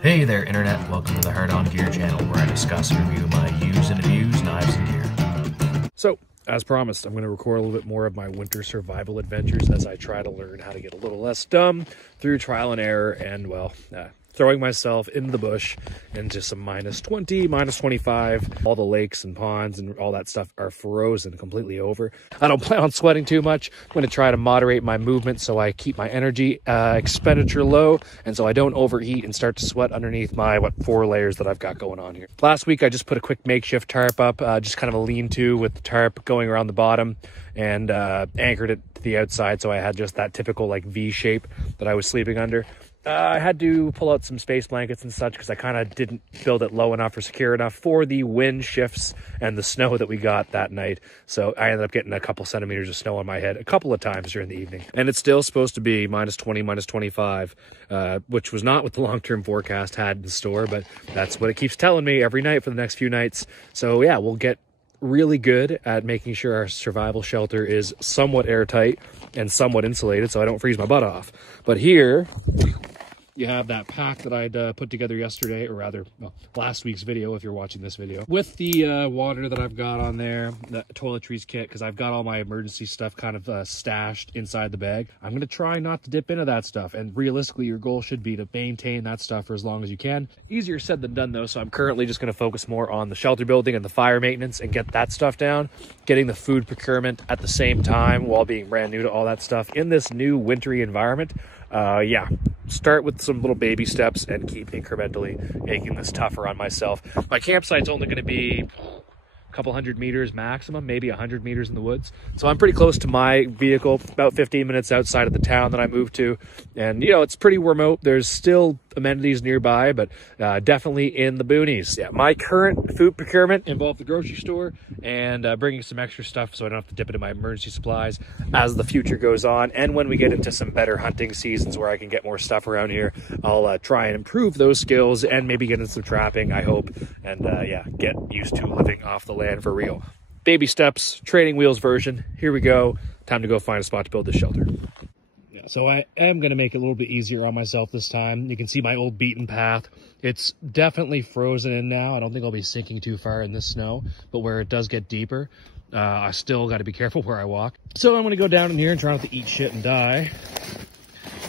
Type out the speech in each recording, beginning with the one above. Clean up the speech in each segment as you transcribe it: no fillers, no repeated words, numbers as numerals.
Hey there Internet, welcome to the Hard On Gear channel where I discuss and review my used and abused knives and gear. So, as promised, I'm going to record a little bit more of my winter survival adventures as I try to learn how to get a little less dumb through trial and error and, well, throwing myself in the bush into some minus 20, minus 25. All the lakes and ponds and all that stuff are frozen completely over. I don't plan on sweating too much. I'm going to try to moderate my movement so I keep my energy expenditure low and so I don't overheat and start to sweat underneath my, 4 layers that I've got going on here. Last week, I just put a quick makeshift tarp up, just kind of a lean-to with the tarp going around the bottom and anchored it to the outside so I had just that typical V shape that I was sleeping under. I had to pull out some space blankets and such because I kind of didn't build it low enough or secure enough for the wind shifts and the snow that we got that night. So I ended up getting a couple centimeters of snow on my head a couple of times during the evening. And it's still supposed to be minus 20, minus 25, which was not what the long-term forecast had in store, but that's what it keeps telling me every night for the next few nights. So yeah, we'll get really good at making sure our survival shelter is somewhat airtight and somewhat insulated so I don't freeze my butt off. But here you have that pack that I'd put together yesterday, or rather, well, last week's video if you're watching this video, with the water that I've got on there, the toiletries kit, because I've got all my emergency stuff kind of stashed inside the bag. I'm going to try not to dip into that stuff, and realistically, your goal should be to maintain that stuff for as long as you can. Easier said than done, though, so I'm currently just going to focus more on the shelter building and the fire maintenance and get that stuff down, getting the food procurement at the same time while being brand new to all that stuff in this new wintry environment. Yeah, start with some little baby steps and keep incrementally making this tougher on myself. My campsite's only going to be a couple 100 meters maximum, maybe 100 meters in the woods. So I'm pretty close to my vehicle, about 15 minutes outside of the town that I moved to. And, you know, it's pretty remote. There's still amenities nearby, but definitely in the boonies. Yeah, my current food procurement involved the grocery store and bringing some extra stuff so I don't have to dip into my emergency supplies as the future goes on. And when we get into some better hunting seasons where I can get more stuff around here, I'll try and improve those skills and maybe get into some trapping, I hope, and yeah, get used to living off the land for real. Baby steps, training wheels version. Here we go. Time to go find a spot to build this shelter. So I am going to make it a little bit easier on myself this time. You can see my old beaten path. It's definitely frozen in now. I don't think I'll be sinking too far in this snow, but where it does get deeper, I still got to be careful where I walk. So I'm going to go down in here and try not to eat shit and die.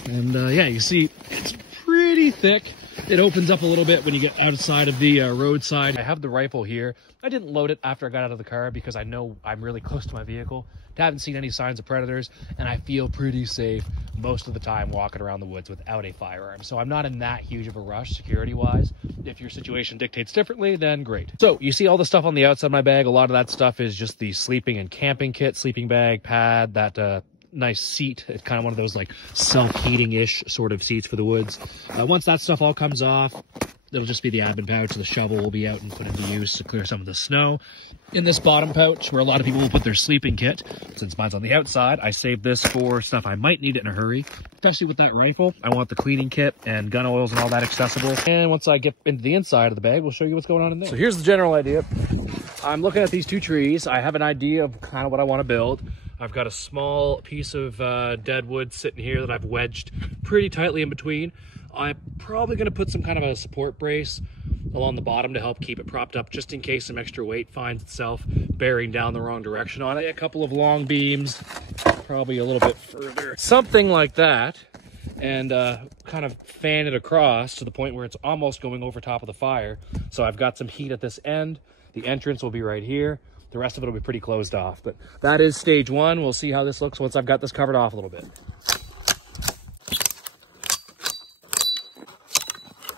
And yeah, you see it's pretty thick. It opens up a little bit when you get outside of the roadside. I have the rifle here. I didn't load it after I got out of the car because I know I'm really close to my vehicle. I haven't seen any signs of predators, and I feel pretty safe most of the time walking around the woods without a firearm. So I'm not in that huge of a rush security-wise. If your situation dictates differently, then great. So you see all the stuff on the outside of my bag. A lot of that stuff is just the sleeping and camping kit, sleeping bag, pad, that nice seat. It's kind of one of those self-heating-ish sort of seats for the woods. Once that stuff all comes off, it'll just be the admin pouch. The shovel will be out and put into use to clear some of the snow. In this bottom pouch, where a lot of people will put their sleeping kit, since mine's on the outside, I saved this for stuff I might need in a hurry. Especially with that rifle, I want the cleaning kit and gun oils and all that accessible. And once I get into the inside of the bag, we'll show you what's going on in there. So here's the general idea. I'm looking at these 2 trees. I have an idea of kind of what I want to build. I've got a small piece of dead wood sitting here that I've wedged pretty tightly in between. I'm probably going to put some kind of a support brace along the bottom to help keep it propped up just in case some extra weight finds itself bearing down the wrong direction on it. A couple of long beams, probably a little bit further. Something like that, and kind of fan it across to the point where it's almost going over top of the fire. So I've got some heat at this end. The entrance will be right here. The rest of it will be pretty closed off. But that is stage 1. We'll see how this looks once I've got this covered off a little bit.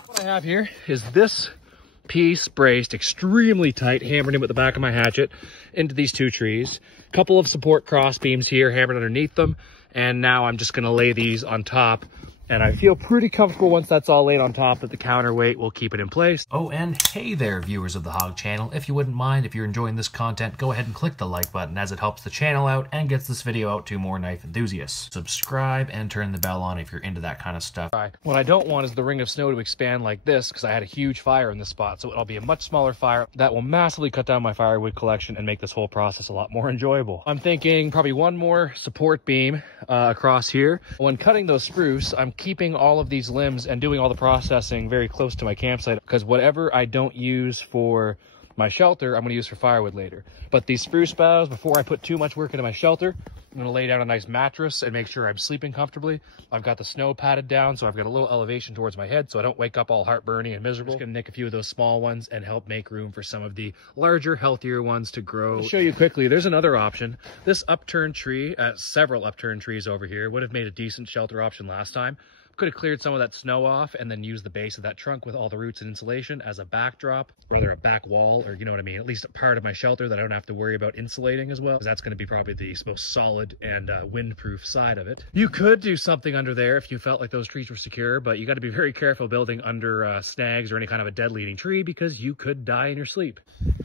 What I have here is this piece braced extremely tight, hammered in with the back of my hatchet into these 2 trees. A couple of support cross beams here hammered underneath them. And now I'm just going to lay these on top. And I feel pretty comfortable once that's all laid on top that the counterweight will keep it in place. Oh, and hey there, viewers of the Hog channel. If you wouldn't mind, if you're enjoying this content, go ahead and click the like button as it helps the channel out and gets this video out to more knife enthusiasts. Subscribe and turn the bell on if you're into that kind of stuff. What I don't want is the ring of snow to expand like this because I had a huge fire in this spot. So it'll be a much smaller fire that will massively cut down my firewood collection and make this whole process a lot more enjoyable. I'm thinking probably 1 more support beam across here. When cutting those spruce, I'm keeping all of these limbs and doing all the processing very close to my campsite, because whatever I don't use for my shelter, I'm going to use for firewood later. But these spruce boughs, before I put too much work into my shelter, I'm going to lay down a nice mattress and make sure I'm sleeping comfortably. I've got the snow padded down, so I've got a little elevation towards my head so I don't wake up all heartburny and miserable. I'm just going to nick a few of those small ones and help make room for some of the larger, healthier ones to grow. I'll show you quickly. There's another option. This upturned tree, several upturned trees over here, would have made a decent shelter option last time. Could have cleared some of that snow off and then used the base of that trunk with all the roots and insulation as a backdrop, rather a back wall, or you know what I mean, at least a part of my shelter that I don't have to worry about insulating as well, because that's going to be probably the most solid and windproof side of it. You could do something under there if you felt like those trees were secure, but you got to be very careful building under snags or any kind of a dead leaning tree, because you could die in your sleep.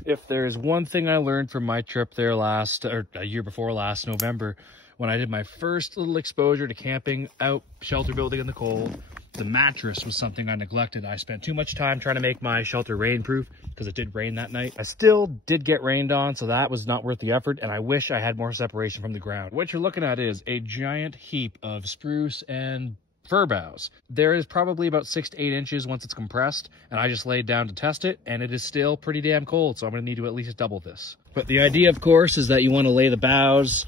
If there's one thing I learned from my trip there a year before last November, when I did my first little exposure to camping out, shelter building in the cold, the mattress was something I neglected. I spent too much time trying to make my shelter rainproof because it did rain that night. I still did get rained on, so that was not worth the effort, and I wish I had more separation from the ground. What you're looking at is a giant heap of spruce and fir boughs. There is probably about 6 to 8 inches once it's compressed, and I just laid down to test it, and it is still pretty damn cold, so I'm going to need to at least double this. But the idea, of course, is that you want to lay the boughs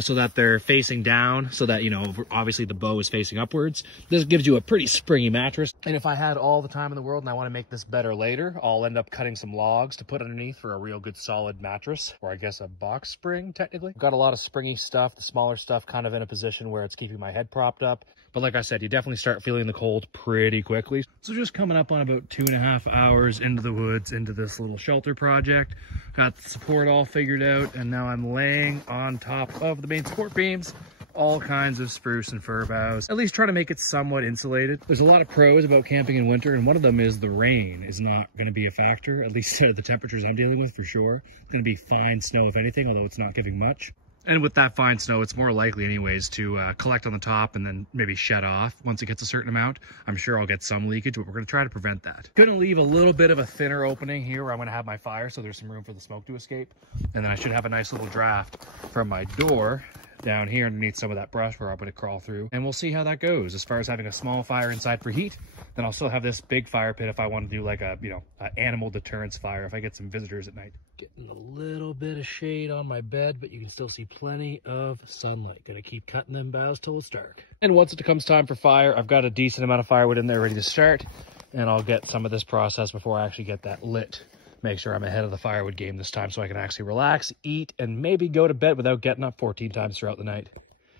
so that they're facing down, so that, you know, obviously the bow is facing upwards. This gives you a pretty springy mattress. And if I had all the time in the world and I want to make this better later, I'll end up cutting some logs to put underneath for a real good solid mattress, or I guess a box spring technically. I've got a lot of springy stuff, the smaller stuff kind of in a position where it's keeping my head propped up. But like I said, you definitely start feeling the cold pretty quickly. So just coming up on about 2.5 hours into the woods, into this little shelter project. Got the support all figured out, and now I'm laying on top of the main support beams all kinds of spruce and fir boughs, at least try to make it somewhat insulated. There's a lot of pros about camping in winter, and one of them is the rain is not going to be a factor, at least the temperatures I'm dealing with for sure. It's going to be fine snow if anything, although it's not giving much. And with that fine snow, it's more likely anyways to collect on the top and then maybe shed off once it gets a certain amount. I'm sure I'll get some leakage, but we're going to try to prevent that. Going to leave a little bit of a thinner opening here where I'm going to have my fire, so there's some room for the smoke to escape. And then I should have a nice little draft from my door down here underneath some of that brush where I'm going to crawl through. And we'll see how that goes. As far as having a small fire inside for heat, then I'll still have this big fire pit if I want to do like a, you know, an animal deterrence fire if I get some visitors at night. Getting a little bit of shade on my bed, but you can still see plenty of sunlight. Gonna keep cutting them boughs till it's dark. And once it comes time for fire, I've got a decent amount of firewood in there ready to start, and I'll get some of this process before I actually get that lit. Make sure I'm ahead of the firewood game this time so I can actually relax, eat, and maybe go to bed without getting up 14 times throughout the night.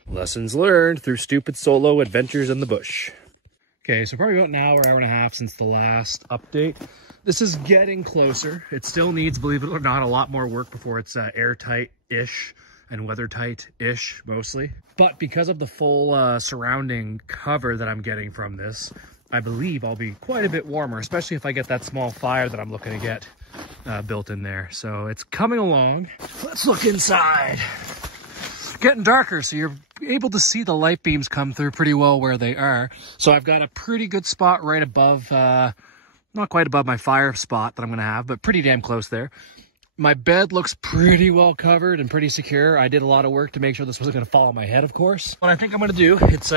Lessons learned through stupid solo adventures in the bush. Okay, so probably about an hour, hour and a half since the last update. This is getting closer. It still needs, believe it or not, a lot more work before it's airtight-ish and weathertight-ish mostly. But because of the full surrounding cover that I'm getting from this, I believe I'll be quite a bit warmer, especially if I get that small fire that I'm looking to get built in there. So it's coming along. Let's look inside. Getting darker, so you're able to see the light beams come through pretty well where they are. So I've got a pretty good spot right above, not quite above my fire spot that I'm going to have, but pretty damn close there. My bed looks pretty well covered and pretty secure. I did a lot of work to make sure this wasn't going to fall on my head, of course. What I think I'm going to do, it's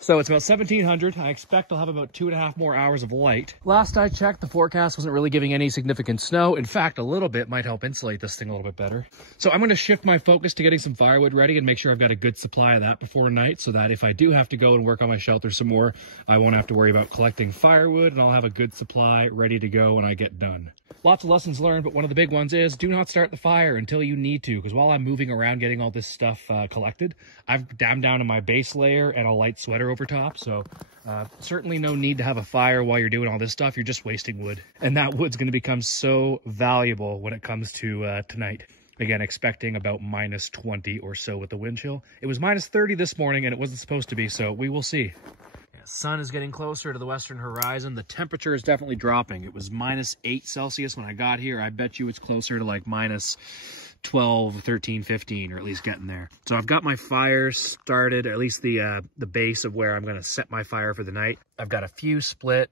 so it's about 1700. I expect I'll have about 2.5 more hours of light. Last I checked, the forecast wasn't really giving any significant snow. In fact, a little bit might help insulate this thing a little bit better. So I'm going to shift my focus to getting some firewood ready and make sure I've got a good supply of that before night, so that if I do have to go and work on my shelter some more, I won't have to worry about collecting firewood, and I'll have a good supply ready to go when I get done. Lots of lessons learned, but one of the big ones is do not start the fire until you need to, because while I'm moving around getting all this stuff collected, I've dammed down to my base layer and a light sweater over top, so certainly no need to have a fire while you're doing all this stuff. You're just wasting wood, and that wood's going to become so valuable when it comes to tonight. Again, expecting about -20 or so with the wind chill. It was -30 this morning, and it wasn't supposed to be, so we will see. Sun is getting closer to the western horizon. The temperature is definitely dropping. It was -8 Celsius when I got here. I bet you it's closer to like -12, 13, 15, or at least getting there. So I've got my fire started, at least the base of where I'm going to set my fire for the night. I've got a few split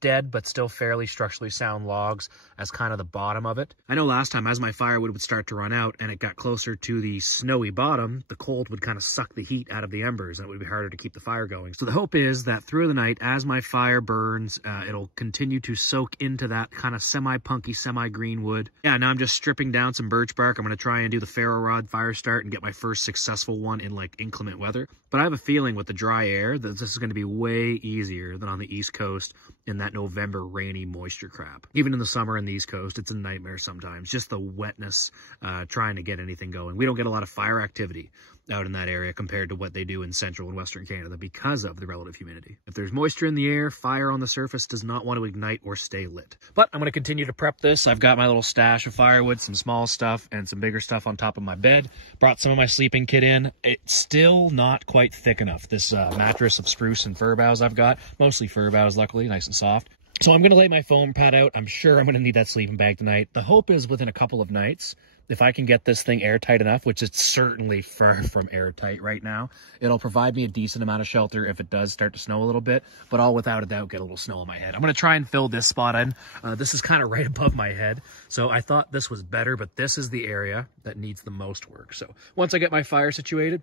dead but still fairly structurally sound logs as kind of the bottom of it. I know last time as my firewood would start to run out and it got closer to the snowy bottom, the cold would kind of suck the heat out of the embers and it would be harder to keep the fire going. So the hope is that through the night, as my fire burns, it'll continue to soak into that kind of semi-punky, semi-green wood. Yeah, now I'm just stripping down some birch bark. I'm going to try and do the ferro rod fire start and get my first successful one in like inclement weather. But I have a feeling with the dry air that this is going to be way easier than on the East Coast in that November rainy moisture crap. Even in the summer on the East Coast, it's a nightmare sometimes. Just the wetness trying to get anything going. We don't get a lot of fire activity out in that area compared to what they do in central and western Canada because of the relative humidity. If there's moisture in the air, fire on the surface does not want to ignite or stay lit. But I'm going to continue to prep this. I've got my little stash of firewood, some small stuff and some bigger stuff on top of my bed. Brought some of my sleeping kit in. It's still not quite thick enough. This mattress of spruce and fir boughs I've got, mostly fir boughs luckily, nice and soft. So I'm going to lay my foam pad out. I'm sure I'm going to need that sleeping bag tonight. The hope is within a couple of nights, if I can get this thing airtight enough, which it's certainly far from airtight right now, it'll provide me a decent amount of shelter if it does start to snow a little bit, but I'll without a doubt get a little snow on my head. I'm going to try and fill this spot in. This is kind of right above my head, so I thought this was better, but this is the area that needs the most work. So once I get my fire situated,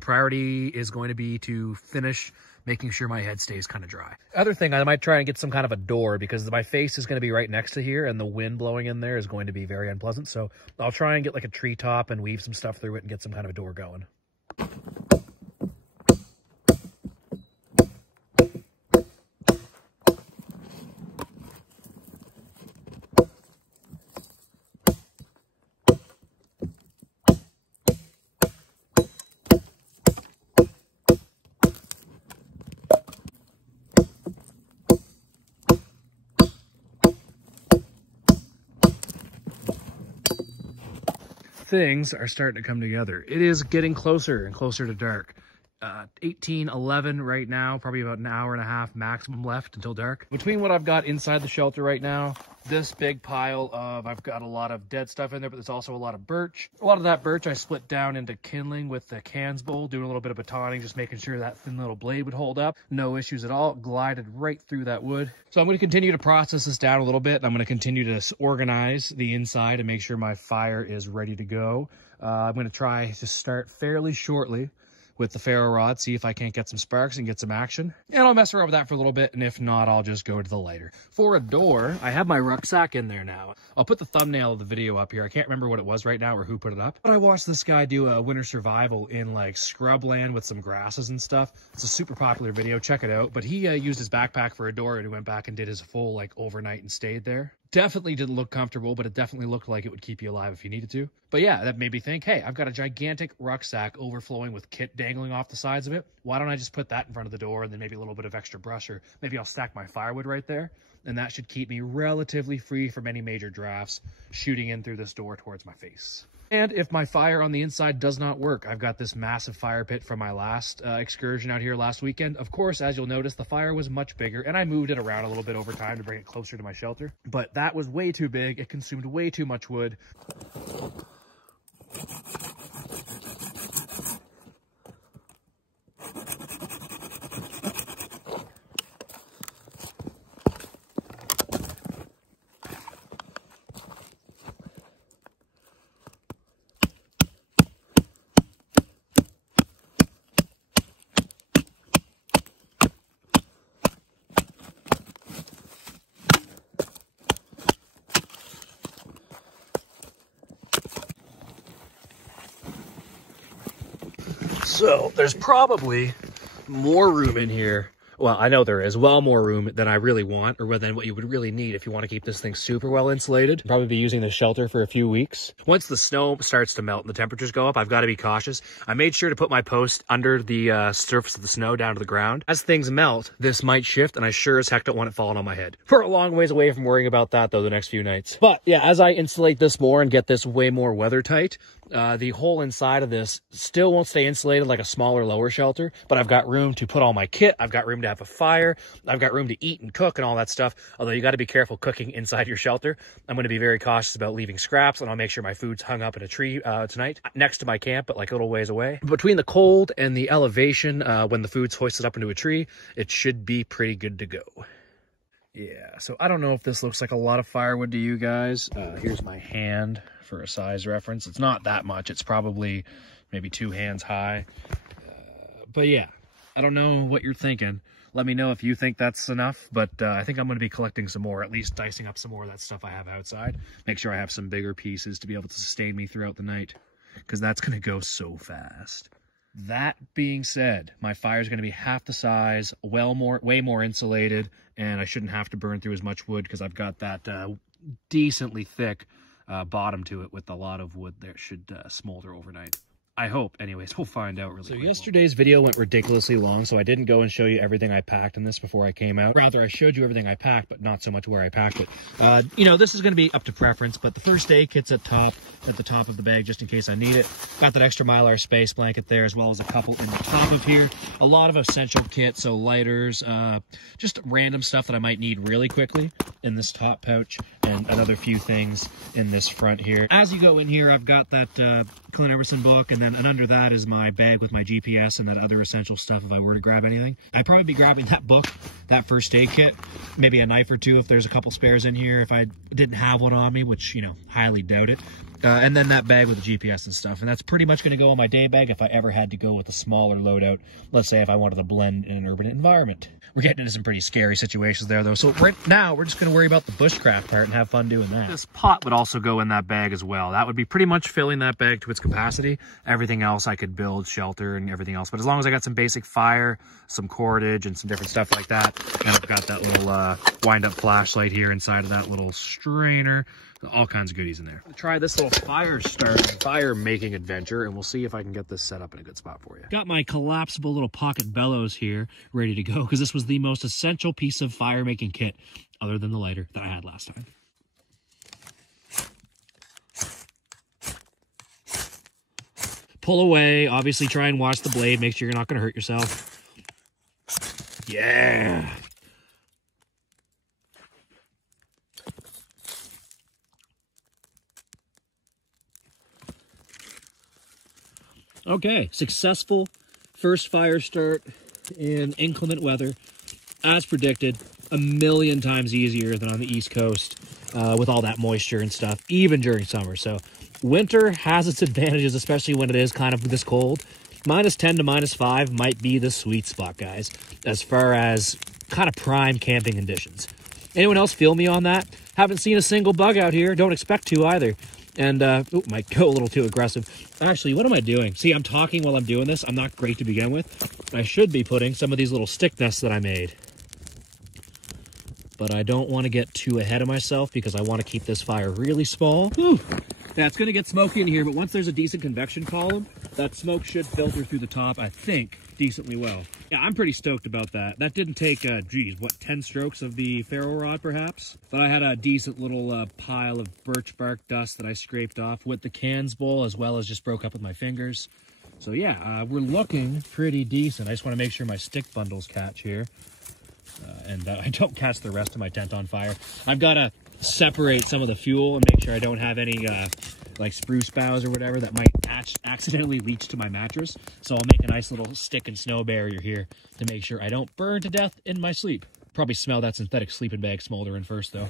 priority is going to be to finish making sure my head stays kind of dry. Other thing, I might try and get some kind of a door because my face is going to be right next to here and the wind blowing in there is going to be very unpleasant. So I'll try and get like a treetop and weave some stuff through it and get some kind of a door going. Things are starting to come together. It is getting closer and closer to dark. 18:11 right now, probably about an hour and a half maximum left until dark. Between what I've got inside the shelter right now, this big pile of, I've got a lot of dead stuff in there, but there's also a lot of birch. A lot of that birch I split down into kindling with the cans bowl, doing a little bit of batoning, just making sure that thin little blade would hold up. No issues at all, glided right through that wood. So I'm going to continue to process this down a little bit. I'm going to continue to organize the inside and make sure my fire is ready to go. I'm going to try to start fairly shortly with the ferro rod, see if I can't get some sparks and get some action. And I'll mess around with that for a little bit, and if not, I'll just go to the lighter. For a door, I have my rucksack in there now. I'll put the thumbnail of the video up here. I can't remember what it was right now or who put it up, but I watched this guy do a winter survival in like scrubland with some grasses and stuff. It's a super popular video, check it out. But he used his backpack for a door and he went back and did his full like overnight and stayed there. Definitely didn't look comfortable, but it definitely looked like it would keep you alive if you needed to. But yeah, that made me think, hey, I've got a gigantic rucksack overflowing with kit dangling off the sides of it. Why don't I just put that in front of the door and then maybe a little bit of extra brush, or maybe I'll stack my firewood right there. And that should keep me relatively free from any major drafts shooting in through this door towards my face. And if my fire on the inside does not work, I've got this massive fire pit from my last excursion out here last weekend. Of course, as you'll notice, the fire was much bigger and I moved it around a little bit over time to bring it closer to my shelter. But that was way too big. It consumed way too much wood. So there's probably more room in here. Well, I know there is well more room than I really want, or than what you would really need if you want to keep this thing super well insulated. Probably be using the shelter for a few weeks. Once the snow starts to melt and the temperatures go up, I've got to be cautious. I made sure to put my post under the surface of the snow down to the ground. As things melt, this might shift, and I sure as heck don't want it falling on my head. We're a long ways away from worrying about that, though, the next few nights. But yeah, as I insulate this more and get this way more weather tight, the whole inside of this still won't stay insulated like a smaller, lower shelter, but I've got room to put all my kit. I've got room to have a fire. I've got room to eat and cook and all that stuff. Although you got to be careful cooking inside your shelter. I'm going to be very cautious about leaving scraps, and I'll make sure my food's hung up in a tree tonight next to my camp, but like a little ways away. Between the cold and the elevation, when the food's hoisted up into a tree, it should be pretty good to go. Yeah, so I don't know if this looks like a lot of firewood to you guys. Here's my hand for a size reference. It's not that much. It's probably maybe 2 hands high. But yeah, I don't know what you're thinking. Let me know if you think that's enough, but I think I'm going to be collecting some more, at least dicing up some more of that stuff I have outside. Make sure I have some bigger pieces to be able to sustain me throughout the night, because that's going to go so fast. That being said, my fire is going to be half the size, way more insulated, and I shouldn't have to burn through as much wood because I've got that decently thick bottom to it with a lot of wood there. It should smolder overnight. I hope. Anyways, we'll find out really quick. So yesterday's video went ridiculously long, so I didn't go and show you everything I packed in this before I came out. Rather, I showed you everything I packed, but not so much where I packed it. You know, this is going to be up to preference, but the first aid kit's at the top of the bag, just in case I need it. Got that extra Mylar space blanket there, as well as a couple in the top of here. A lot of essential kit, so lighters, just random stuff that I might need really quickly in this top pouch, and another few things in this front here. As you go in here, I've got that Clint Emerson book, and under that is my bag with my GPS and that other essential stuff if I were to grab anything. I'd probably be grabbing that book, that first aid kit, maybe a knife or two if there's a couple spares in here if I didn't have one on me, which, you know, highly doubt it. And then that bag with the GPS and stuff. And that's pretty much going to go in my day bag if I ever had to go with a smaller loadout. Let's say if I wanted to blend in an urban environment. We're getting into some pretty scary situations there, though. So right now, we're just going to worry about the bushcraft part and have fun doing that. This pot would also go in that bag as well. That would be pretty much filling that bag to its capacity. Everything else I could build, shelter, and everything else. But as long as I got some basic fire, some cordage, and some different stuff like that, and I've got that little wind-up flashlight here inside of that little strainer. All kinds of goodies in there. Try this little fire making adventure, and we'll see if I can get this set up in a good spot for you. Got my collapsible little pocket bellows here ready to go, because this was the most essential piece of fire making kit, other than the lighter that I had last time. Pull away, obviously try and watch the blade, make sure you're not going to hurt yourself. Yeah. Okay, successful first fire start in inclement weather. As predicted, a million times easier than on the East Coast with all that moisture and stuff, even during summer. So winter has its advantages, especially when it is kind of this cold. -10 to -5 might be the sweet spot, guys, as far as kind of prime camping conditions. Anyone else feel me on that? Haven't seen a single bug out here. Don't expect to either. And, might go a little too aggressive. Actually, what am I doing? See, I'm talking while I'm doing this. I'm not great to begin with. I should be putting some of these little stick nests that I made. But I don't want to get too ahead of myself because I want to keep this fire really small. Whew. Yeah, it's going to get smoky in here, but once there's a decent convection column, that smoke should filter through the top, I think, decently well. Yeah, I'm pretty stoked about that. That didn't take, 10 strokes of the ferro rod, perhaps? But I had a decent little pile of birch bark dust that I scraped off with the cans bowl, as well as just broke up with my fingers. So yeah, we're looking pretty decent. I just want to make sure my stick bundles catch here. And I don't catch the rest of my tent on fire. I've got to separate some of the fuel and make sure I don't have any like spruce boughs or whatever that might accidentally leach to my mattress. So I'll make a nice little stick and snow barrier here to make sure I don't burn to death in my sleep. Probably smell that synthetic sleeping bag smoldering first, though.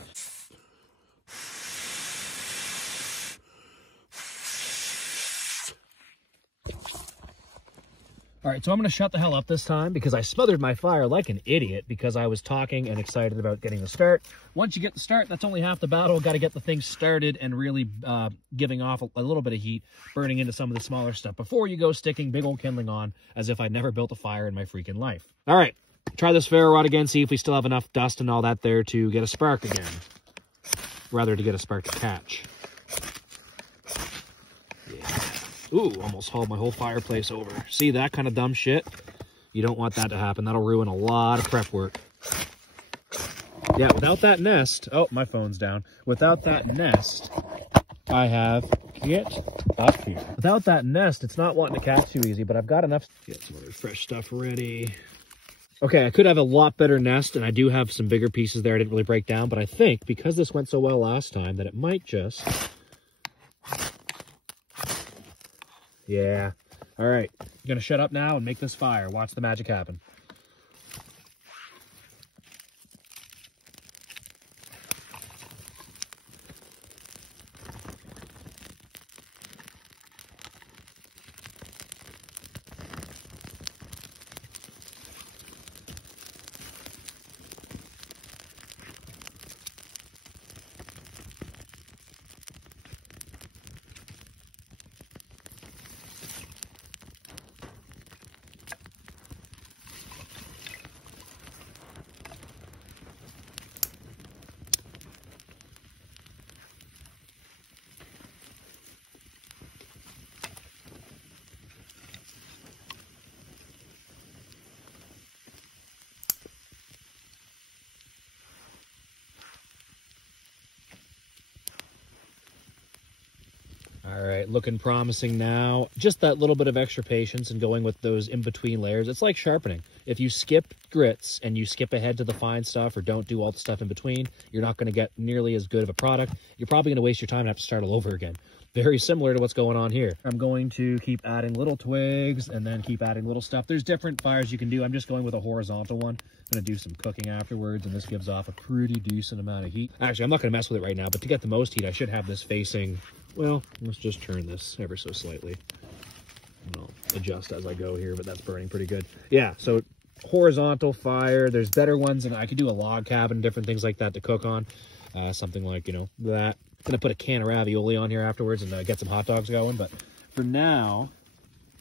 All right, so I'm going to shut the hell up this time because I smothered my fire like an idiot because I was talking and excited about getting the start. Once you get the start, that's only half the battle. Got to get the thing started and really giving off a little bit of heat, burning into some of the smaller stuff before you go sticking big old kindling on as if I'd never built a fire in my freaking life. All right, try this ferro rod again, see if we still have enough dust and all that there to get a spark again. Rather, to get a spark to catch. Yeah. Ooh, almost hauled my whole fireplace over. See that kind of dumb shit? You don't want that to happen. That'll ruin a lot of prep work. Yeah, without that nest... Oh, my phone's down. Without that nest, I have... Get up here. Without that nest, it's not wanting to catch too easy, but I've got enough... Get some other fresh stuff ready. Okay, I could have a lot better nest, and I do have some bigger pieces there I didn't really break down, but I think, because this went so well last time, that it might just... Yeah. All right. I'm going to shut up now and make this fire. Watch the magic happen. All right, looking promising now. Just that little bit of extra patience and going with those in-between layers. It's like sharpening. If you skip grits and you skip ahead to the fine stuff or don't do all the stuff in between, you're not going to get nearly as good of a product. You're probably going to waste your time and have to start all over again. Very similar to what's going on here. I'm going to keep adding little twigs and then keep adding little stuff. There's different fires you can do. I'm just going with a horizontal one. I'm going to do some cooking afterwards, and this gives off a pretty decent amount of heat. Actually, I'm not going to mess with it right now, but to get the most heat, I should have this facing, well, let's just turn this ever so slightly. I'll adjust as I go here, but that's burning pretty good. Yeah, so horizontal fire. There's better ones, and I could do a log cabin, different things like that to cook on. Something like, you know, that. I'm going to put a can of ravioli on here afterwards and get some hot dogs going. But for now,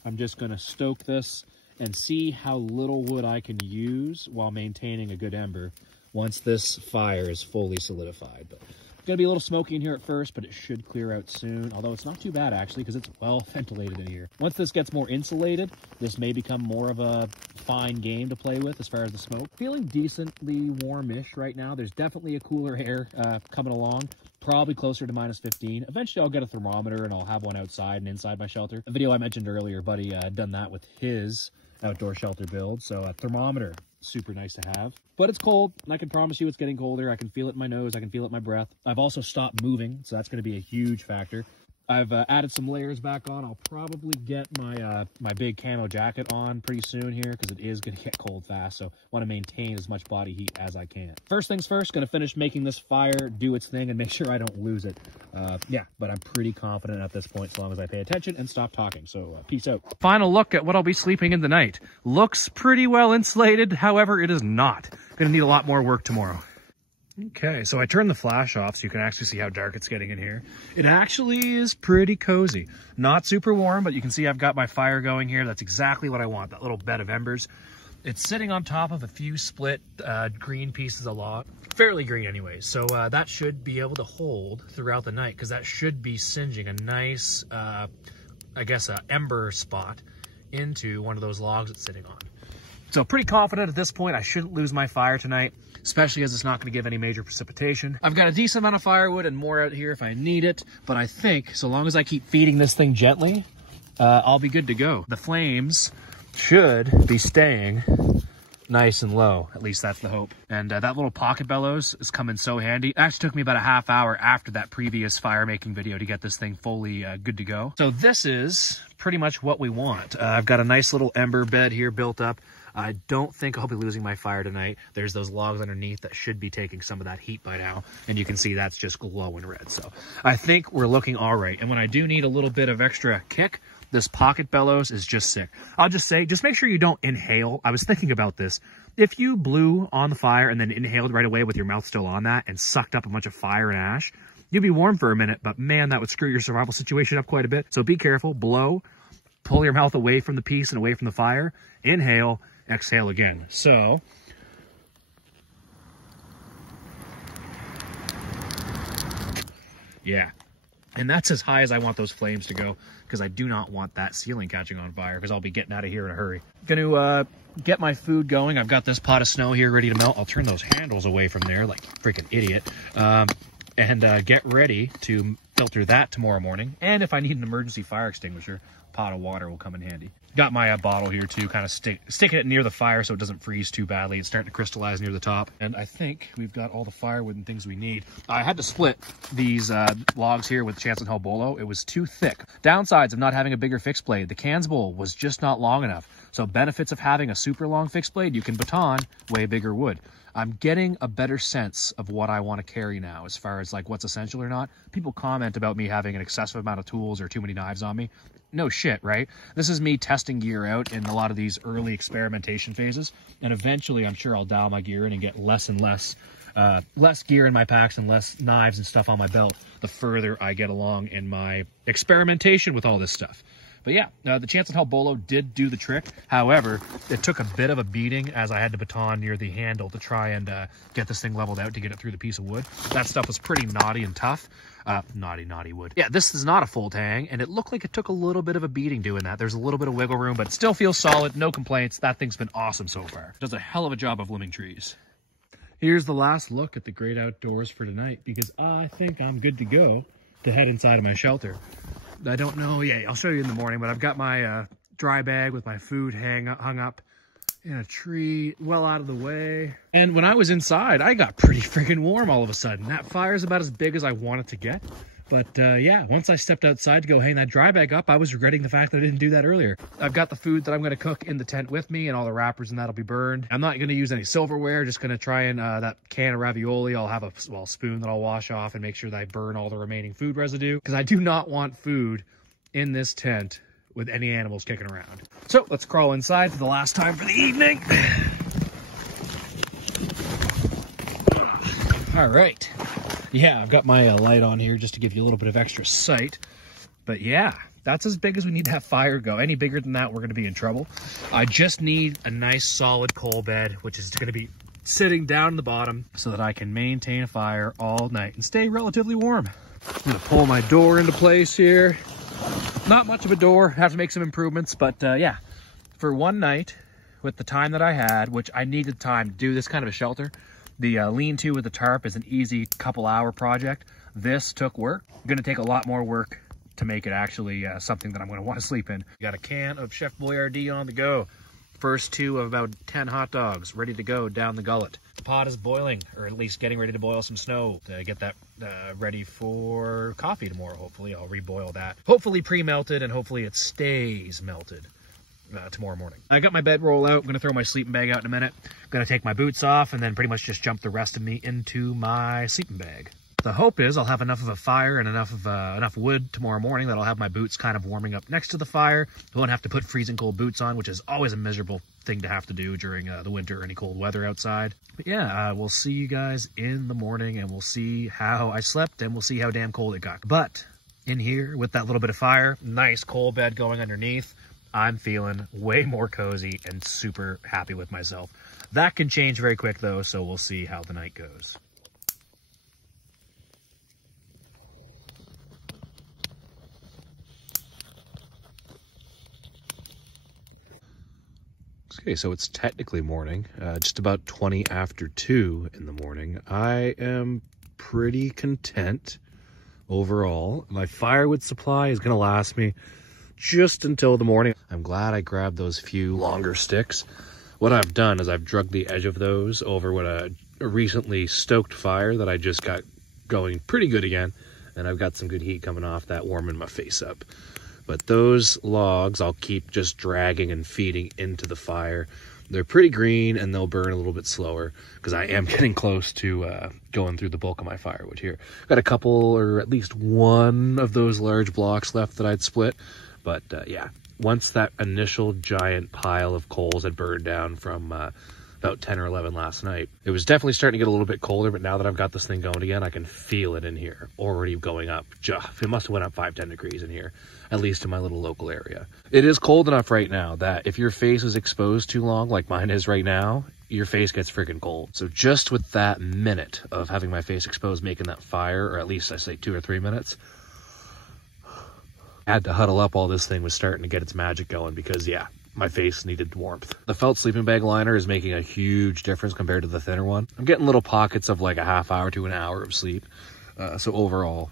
I'm just going to stoke this and see how little wood I can use while maintaining a good ember once this fire is fully solidified. But it's going to be a little smoky in here at first, but it should clear out soon. Although it's not too bad, actually, because it's well ventilated in here. Once this gets more insulated, this may become more of a fine game to play with as far as the smoke. Feeling decently warmish right now. There's definitely a cooler air coming along. Probably closer to -15. Eventually, I'll get a thermometer and I'll have one outside and inside my shelter. A video I mentioned earlier, buddy had done that with his outdoor shelter build. So a thermometer, super nice to have. But it's cold, and I can promise you it's getting colder. I can feel it in my nose. I can feel it in my breath. I've also stopped moving, so that's going to be a huge factor. I've added some layers back on. I'll probably get my my big camo jacket on pretty soon here because it is going to get cold fast. So I want to maintain as much body heat as I can. First things first, going to finish making this fire do its thing and make sure I don't lose it. Yeah, but I'm pretty confident at this point as long as I pay attention and stop talking. So peace out. Final look at what I'll be sleeping in the night. Looks pretty well insulated. However, it is not. Going to need a lot more work tomorrow. Okay, so I turned the flash off so you can actually see how dark it's getting in here. It actually is pretty cozy. Not super warm, but you can see I've got my fire going here. That's exactly what I want, that little bed of embers. It's sitting on top of a few split green pieces of log. Fairly green anyways, so that should be able to hold throughout the night because that should be singeing a nice, I guess, ember spot into one of those logs it's sitting on. So pretty confident at this point I shouldn't lose my fire tonight, especially as it's not going to give any major precipitation. I've got a decent amount of firewood and more out here if I need it, but I think so long as I keep feeding this thing gently, I'll be good to go. The flames should be staying nice and low. At least that's the hope. And that little pocket bellows is coming so handy. It actually took me about a half hour after that previous fire making video to get this thing fully good to go. So this is pretty much what we want. I've got a nice little ember bed here built up. I don't think I'll be losing my fire tonight. There's those logs underneath that should be taking some of that heat by now. And you can see that's just glowing red. So I think we're looking all right. And when I do need a little bit of extra kick, this pocket bellows is just sick. I'll just say, just make sure you don't inhale. I was thinking about this. If you blew on the fire and then inhaled right away with your mouth still on that and sucked up a bunch of fire and ash, you'd be warm for a minute, but man, that would screw your survival situation up quite a bit. So be careful, blow, pull your mouth away from the piece and away from the fire, inhale, exhale again. So yeah, and that's as high as I want those flames to go because I do not want that ceiling catching on fire because I'll be getting out of here in a hurry. Gonna get my food going. I've got this pot of snow here ready to melt. I'll turn those handles away from there like a freaking idiot. And get ready to filter that tomorrow morning. And if I need an emergency fire extinguisher, a pot of water will come in handy. Got my bottle here too, kind of sticking it near the fire so it doesn't freeze too badly. It's starting to crystallize near the top. And I think we've got all the firewood and things we need. I had to split these logs here with Chance and Hell Bolo. It was too thick. Downsides of not having a bigger fixed blade. The cans bowl was just not long enough. So benefits of having a super long fixed blade, you can baton way bigger wood. I'm getting a better sense of what I want to carry now as far as like what's essential or not. People comment about me having an excessive amount of tools or too many knives on me. No shit, right? This is me testing gear out in a lot of these early experimentation phases. And eventually I'm sure I'll dial my gear in and get less and less gear in my packs and less knives and stuff on my belt the further I get along in my experimentation with all this stuff. But yeah, the Chance and Hell Bolo did do the trick. However, it took a bit of a beating as I had to baton near the handle to try and get this thing leveled out to get it through the piece of wood. That stuff was pretty knotty and tough. Naughty wood. Yeah, this is not a full tang, and it looked like it took a little bit of a beating doing that. There's a little bit of wiggle room, but it still feels solid. No complaints. That thing's been awesome so far. Does a hell of a job of limbing trees. Here's the last look at the great outdoors for tonight because I think I'm good to go to head inside of my shelter. I don't know. Yeah, I'll show you in the morning, but I've got my dry bag with my food hung up in a tree well out of the way. And when I was inside, I got pretty freaking warm all of a sudden. That fire's about as big as I want it to get. But yeah, once I stepped outside to go hang that dry bag up, I was regretting the fact that I didn't do that earlier. I've got the food that I'm going to cook in the tent with me, and all the wrappers and that'll be burned. I'm not going to use any silverware, just going to try and that can of ravioli, I'll have a spoon that I'll wash off and make sure that I burn all the remaining food residue, because I do not want food in this tent with any animals kicking around. So let's crawl inside for the last time for the evening. All right. Yeah, I've got my light on here just to give you a little bit of extra sight. But yeah, that's as big as we need to have fire go. Any bigger than that, we're going to be in trouble. I just need a nice solid coal bed, which is going to be sitting down in the bottom so that I can maintain a fire all night and stay relatively warm. I'm going to pull my door into place here. Not much of a door, have to make some improvements, but yeah, for one night with the time that I had, which I needed time to do this kind of a shelter, the lean-to with the tarp is an easy couple-hour project. This took work. Going to take a lot more work to make it actually something that I'm going to want to sleep in. Got a can of Chef Boyardee on the go. First two of about 10 hot dogs ready to go down the gullet. The pot is boiling, or at least getting ready to boil some snow to get that ready for coffee tomorrow. Hopefully I'll reboil that. Hopefully pre-melted, and hopefully it stays melted tomorrow morning. I got my bedroll out. I'm going to throw my sleeping bag out in a minute. Going to take my boots off and then pretty much just jump the rest of me into my sleeping bag. The hope is I'll have enough of a fire and enough wood tomorrow morning that I'll have my boots kind of warming up next to the fire. I won't have to put freezing cold boots on, which is always a miserable thing to have to do during the winter or any cold weather outside. But yeah, we'll see you guys in the morning, and we'll see how I slept, and we'll see how damn cold it got. But in here with that little bit of fire, nice coal bed going underneath, I'm feeling way more cozy and super happy with myself. That can change very quick though, so we'll see how the night goes. Okay, so it's technically morning, just about 20 after 2 in the morning. I am pretty content overall. My firewood supply is going to last me just until the morning. I'm glad I grabbed those few longer sticks. What I've done is I've drugged the edge of those over what a recently stoked fire that I just got going pretty good again, and I've got some good heat coming off that, warming my face up. But those logs I'll keep just dragging and feeding into the fire. They're pretty green and they'll burn a little bit slower because I am getting close to going through the bulk of my firewood here. Got a couple, or at least one of those large blocks left that I'd split. But yeah, once that initial giant pile of coals had burned down from about 10 or 11 last night, it was definitely starting to get a little bit colder. But now that I've got this thing going again, I can feel it in here already going up. It must have went up 5-10 degrees in here, at least in my little local area. It is cold enough right now that if your face is exposed too long, like mine is right now, your face gets freaking cold. So just with that minute of having my face exposed, making that fire, or at least I say 2 or 3 minutes, I had to huddle up while this thing was starting to get its magic going, because yeah, my face needed warmth. The felt sleeping bag liner is making a huge difference compared to the thinner one. I'm getting little pockets of like a half hour to an hour of sleep. So overall,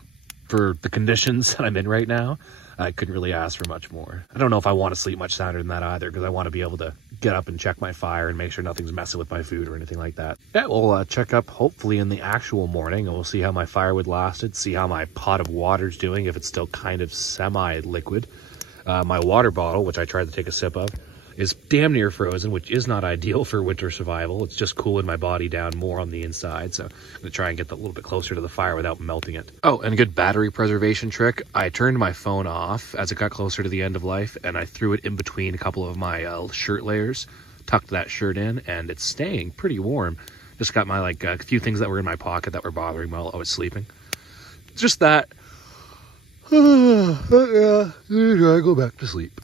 for the conditions that I'm in right now, I couldn't really ask for much more. I don't know if I want to sleep much sounder than that either, because I want to be able to get up and check my fire and make sure nothing's messing with my food or anything like that. Yeah, we'll check up hopefully in the actual morning, and we'll see how my firewood lasted, see how my pot of water's doing, if it's still kind of semi-liquid. My water bottle, which I tried to take a sip of, is damn near frozen, which is not ideal for winter survival. It's just cooling my body down more on the inside, so I'm going to try and get a little bit closer to the fire without melting it. Oh, and a good battery preservation trick, I turned my phone off as it got closer to the end of life, and I threw it in between a couple of my shirt layers, tucked that shirt in, and it's staying pretty warm. Just got my a few things that were in my pocket that were bothering me while I was sleeping. Just that. Yeah, I go back to sleep.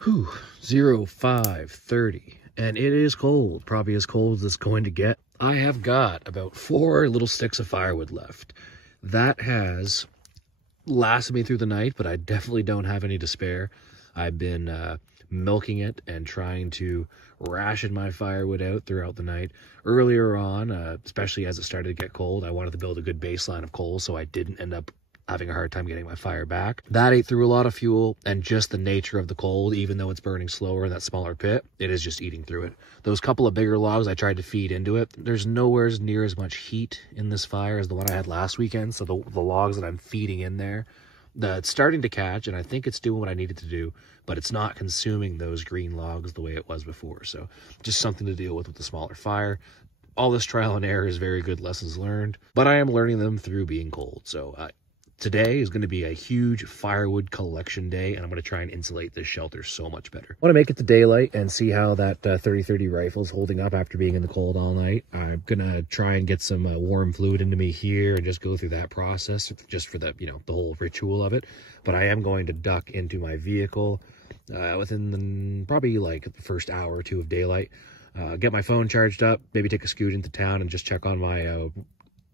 05:30, and it is cold, probably as cold as it's going to get. I have got about 4 little sticks of firewood left. That has lasted me through the night, but I definitely don't have any to spare. I've been milking it and trying to ration my firewood out throughout the night. Earlier on, especially as it started to get cold, I wanted to build a good baseline of coal so I didn't end up having a hard time getting my fire back. That ate through a lot of fuel, and just the nature of the cold, even though it's burning slower in that smaller pit, it is just eating through it. Those couple of bigger logs I tried to feed into it, there's nowhere near as much heat in this fire as the one I had last weekend, so the logs that I'm feeding in there, it's starting to catch, and I think it's doing what I needed to do, but it's not consuming those green logs the way it was before. So just something to deal with the smaller fire. All this trial and error is very good lessons learned, but I am learning them through being cold. So today is going to be a huge firewood collection day, and I'm going to try and insulate this shelter so much better. I want to make it to daylight and see how that 30-30 rifle is holding up after being in the cold all night. I'm going to try and get some warm fluid into me here and just go through that process just for the, the whole ritual of it. But I am going to duck into my vehicle within probably like the first hour or two of daylight. Get my phone charged up, maybe take a scoot into town and just check on my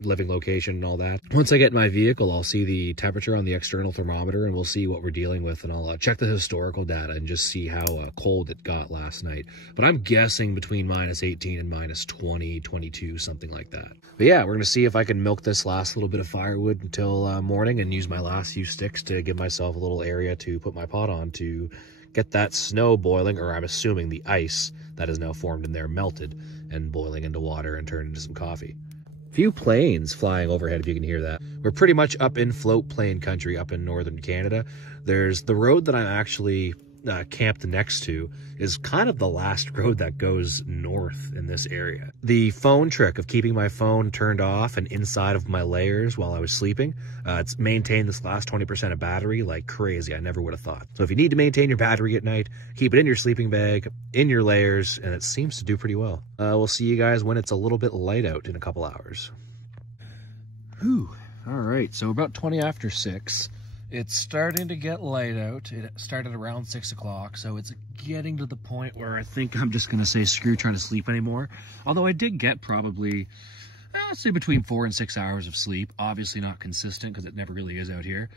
living location and all that. Once I get in my vehicle, I'll see the temperature on the external thermometer and we'll see what we're dealing with, and I'll check the historical data and just see how cold it got last night. But I'm guessing between -18 and -20, 22, something like that. But yeah, we're gonna see if I can milk this last little bit of firewood until morning and use my last few sticks to give myself a little area to put my pot on to get that snow boiling, or I'm assuming the ice that is now formed in there melted and boiling into water and turned into some coffee. Few planes flying overhead, if you can hear that. We're pretty much up in float plane country up in northern Canada. There's the road that I'm actually camped next to is kind of the last road that goes north in this area. The phone trick of keeping my phone turned off and inside of my layers while I was sleeping, it's maintained this last 20% of battery like crazy. I never would have thought. So if you need to maintain your battery at night, keep it in your sleeping bag, in your layers, and it seems to do pretty well. We'll see you guys when it's a little bit light out in a couple hours. Whew. All right, so about 20 after 6. It's starting to get light out. It started around 6 o'clock, so it's getting to the point where I think I'm just going to say screw trying to sleep anymore. Although I did get probably, let's say between 4 and 6 hours of sleep. Obviously not consistent because it never really is out here.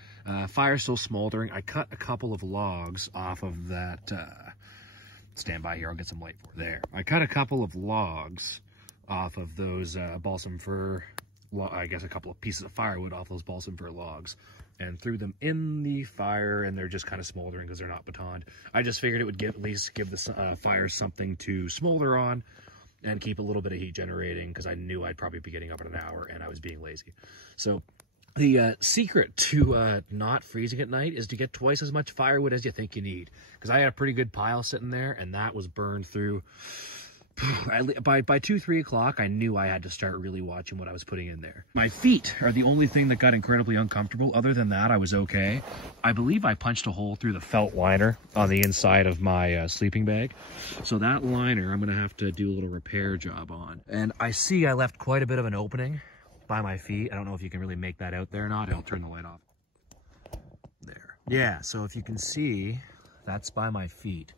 Fire's still smoldering. I cut a couple of logs off of that. Stand by here, I'll get some light for it. There. I cut a couple of logs off of those balsam fir, I guess a couple of pieces of firewood off those balsam fir logs, and threw them in the fire, and they're just kind of smoldering because they're not batoned. I just figured it would at least give the fire something to smolder on and keep a little bit of heat generating, because I knew I'd probably be getting up in an hour and I was being lazy. So the secret to not freezing at night is to get twice as much firewood as you think you need, because I had a pretty good pile sitting there and that was burned through. By 2-3 o'clock, I knew I had to start really watching what I was putting in there. My feet are the only thing that got incredibly uncomfortable. Other than that, I was okay. I believe I punched a hole through the felt liner on the inside of my sleeping bag. So that liner, I'm going to have to do a little repair job on. And I see I left quite a bit of an opening by my feet. I don't know if you can really make that out there or not. I'll turn the light off. There. Yeah, so if you can see, that's by my feet.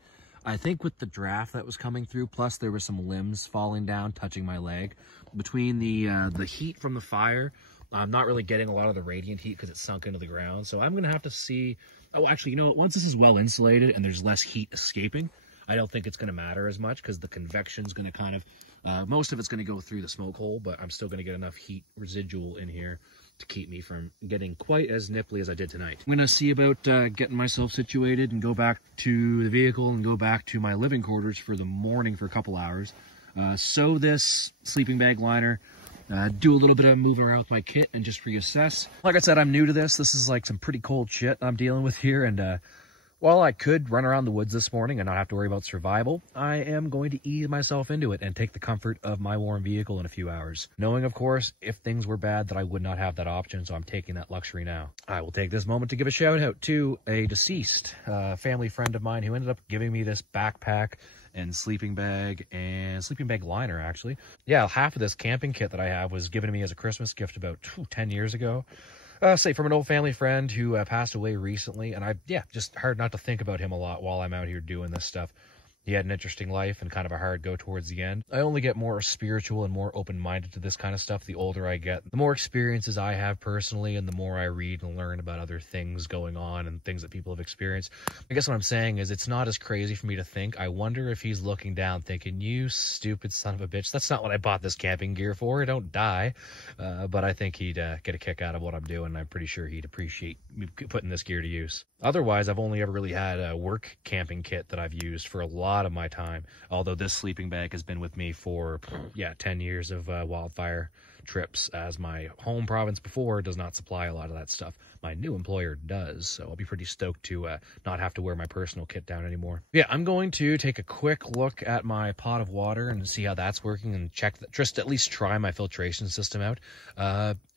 I think with the draft that was coming through, plus there were some limbs falling down, touching my leg, between the heat from the fire, I'm not really getting a lot of the radiant heat because it's sunk into the ground. So I'm going to have to see, oh, actually, you know what? Once this is well insulated and there's less heat escaping, I don't think it's going to matter as much because the convection's going to kind of, most of it's going to go through the smoke hole, but I'm still going to get enough heat residual in here to keep me from getting quite as nipply as I did tonight. I'm gonna see about getting myself situated and go back to the vehicle and go back to my living quarters for the morning for a couple hours. Sew this sleeping bag liner, do a little bit of moving around with my kit and just reassess. Like I said, I'm new to this. This is like some pretty cold shit I'm dealing with here, and while I could run around the woods this morning and not have to worry about survival, I am going to ease myself into it and take the comfort of my warm vehicle in a few hours. Knowing, of course, if things were bad, that I would not have that option, so I'm taking that luxury now. I will take this moment to give a shout out to a deceased family friend of mine who ended up giving me this backpack and sleeping bag liner, actually. Yeah, half of this camping kit that I have was given to me as a Christmas gift about 10 years ago. Say from an old family friend who passed away recently, and just hard not to think about him a lot while I'm out here doing this stuff. he had an interesting life and kind of a hard go towards the end. I only get more spiritual and more open-minded to this kind of stuff the older I get. The more experiences I have personally, and the more I read and learn about other things going on and things that people have experienced. I guess what I'm saying is it's not as crazy for me to think. I wonder if he's looking down thinking, you stupid son of a bitch, that's not what I bought this camping gear for. Don't die. But I think he'd get a kick out of what I'm doing. I'm pretty sure he'd appreciate me putting this gear to use. Otherwise, I've only ever really had a work camping kit that I've used for a lot of my time. Although this sleeping bag has been with me for, 10 years of wildfire trips, as my home province before does not supply a lot of that stuff. My new employer does, so I'll be pretty stoked to not have to wear my personal kit down anymore. Yeah, I'm going to take a quick look at my pot of water and see how that's working, and check that, just at least try my filtration system out,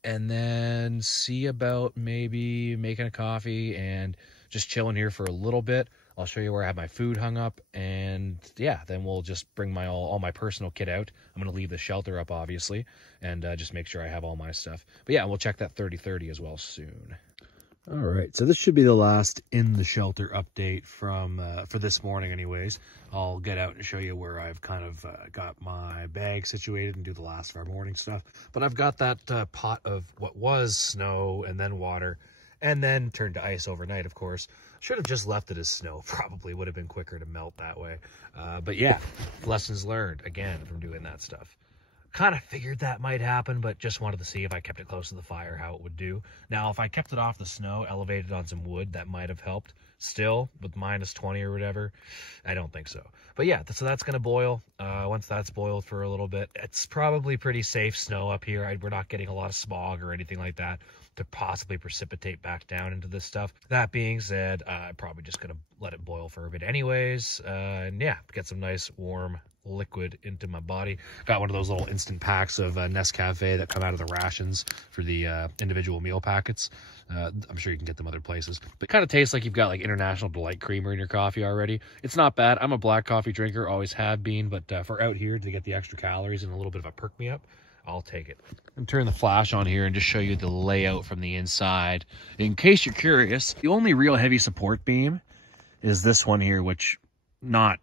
and then see about maybe making a coffee and just chilling here for a little bit. I'll show you where I have my food hung up, and yeah, then we'll just bring my all my personal kit out. I'm going to leave the shelter up, obviously, and just make sure I have all my stuff. But yeah, we'll check that 30/30 as well soon. All right, so this should be the last in the shelter update from for this morning anyways. I'll get out and show you where I've kind of got my bag situated and do the last of our morning stuff. But I've got that pot of what was snow and then water, and then turned to ice overnight, of course. Should have just left it as snow. Probably would have been quicker to melt that way. But yeah, lessons learned, again, from doing that stuff. Kind of figured that might happen, but just wanted to see if I kept it close to the fire, how it would do. Now, if I kept it off the snow, elevated on some wood, that might have helped. Still, with -20 or whatever, I don't think so. But yeah, so that's going to boil. Once that's boiled for a little bit, it's probably pretty safe snow up here. We're not getting a lot of smog or anything like that to possibly precipitate back down into this stuff. That being said, I'm probably just going to let it boil for a bit anyways. And yeah, get some nice warm liquid into my body. Got one of those little instant packs of Nescafe that come out of the rations for the individual meal packets. I'm sure you can get them other places, but it kind of tastes like you've got like International Delight creamer in your coffee already. It's not bad. I'm a black coffee drinker, always have been, but for out here to get the extra calories and a little bit of a perk me up, I'll take it. And turn the flash on here and just show you the layout from the inside. In case you're curious, the only real heavy support beam is this one here, which not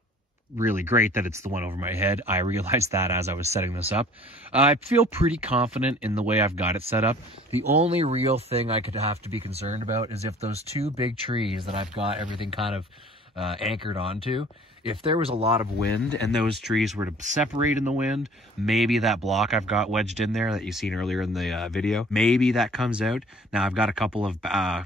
really great that it's the one over my head. I realized that as I was setting this up. I feel pretty confident in the way I've got it set up. The only real thing I could have to be concerned about is if those two big trees that I've got everything kind of anchored onto, if there was a lot of wind and those trees were to separate in the wind, maybe that block I've got wedged in there that you've seen earlier in the video, maybe that comes out. Now I've got a couple of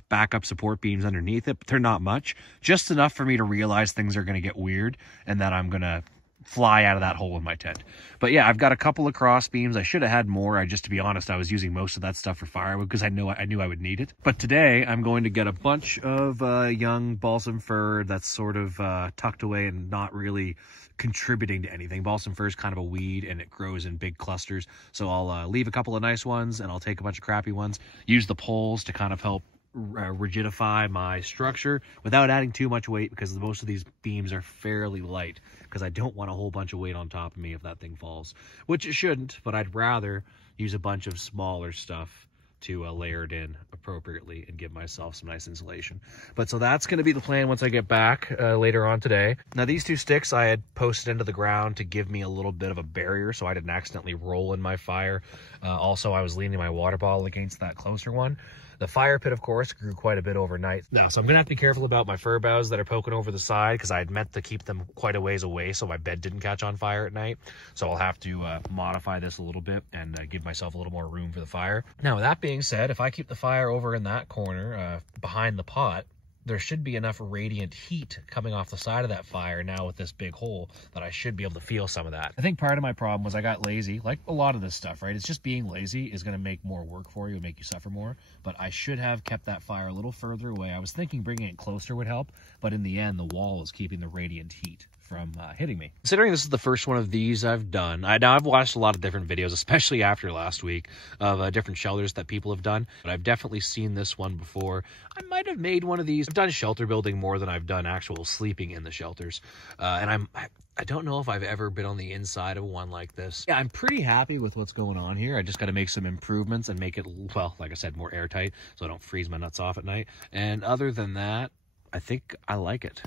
backup support beams underneath it, but they're not much. Just enough for me to realize things are going to get weird and that I'm going to fly out of that hole in my tent. But yeah, I've got a couple of cross beams. I should have had more. Just to be honest, I was using most of that stuff for firewood because I knew I would need it. But today I'm going to get a bunch of young balsam fir that's sort of tucked away and not really contributing to anything. Balsam fir is kind of a weed and it grows in big clusters. So I'll leave a couple of nice ones and I'll take a bunch of crappy ones, use the poles to kind of help rigidify my structure without adding too much weight, because most of these beams are fairly light, because I don't want a whole bunch of weight on top of me if that thing falls, which it shouldn't, but I'd rather use a bunch of smaller stuff to layer it in appropriately and give myself some nice insulation. But so that's going to be the plan once I get back later on today. Now these two sticks I had posted into the ground to give me a little bit of a barrier so I didn't accidentally roll in my fire. Also, I was leaning my water bottle against that closer one. The fire pit, of course, grew quite a bit overnight. Now, so I'm going to have to be careful about my fir boughs that are poking over the side, because I had meant to keep them quite a ways away so my bed didn't catch on fire at night. So I'll have to modify this a little bit and give myself a little more room for the fire. Now, with that being said, if I keep the fire over in that corner behind the pot, there should be enough radiant heat coming off the side of that fire now with this big hole that I should be able to feel some of that. I think part of my problem was I got lazy, like a lot of this stuff, right? It's just being lazy is going to make more work for you and make you suffer more. But I should have kept that fire a little further away. I was thinking bringing it closer would help, but in the end, the wall is keeping the radiant heat from hitting me. Considering this is the first one of these I've done, now I've watched a lot of different videos, especially after last week, of different shelters that people have done, but I've definitely seen this one before. I might have made one of these. I've done shelter building more than I've done actual sleeping in the shelters, and I don't know if I've ever been on the inside of one like this. Yeah, I'm pretty happy with what's going on here. I just got to make some improvements and make it, well, like I said, more airtight so I don't freeze my nuts off at night. And other than that, I think I like it.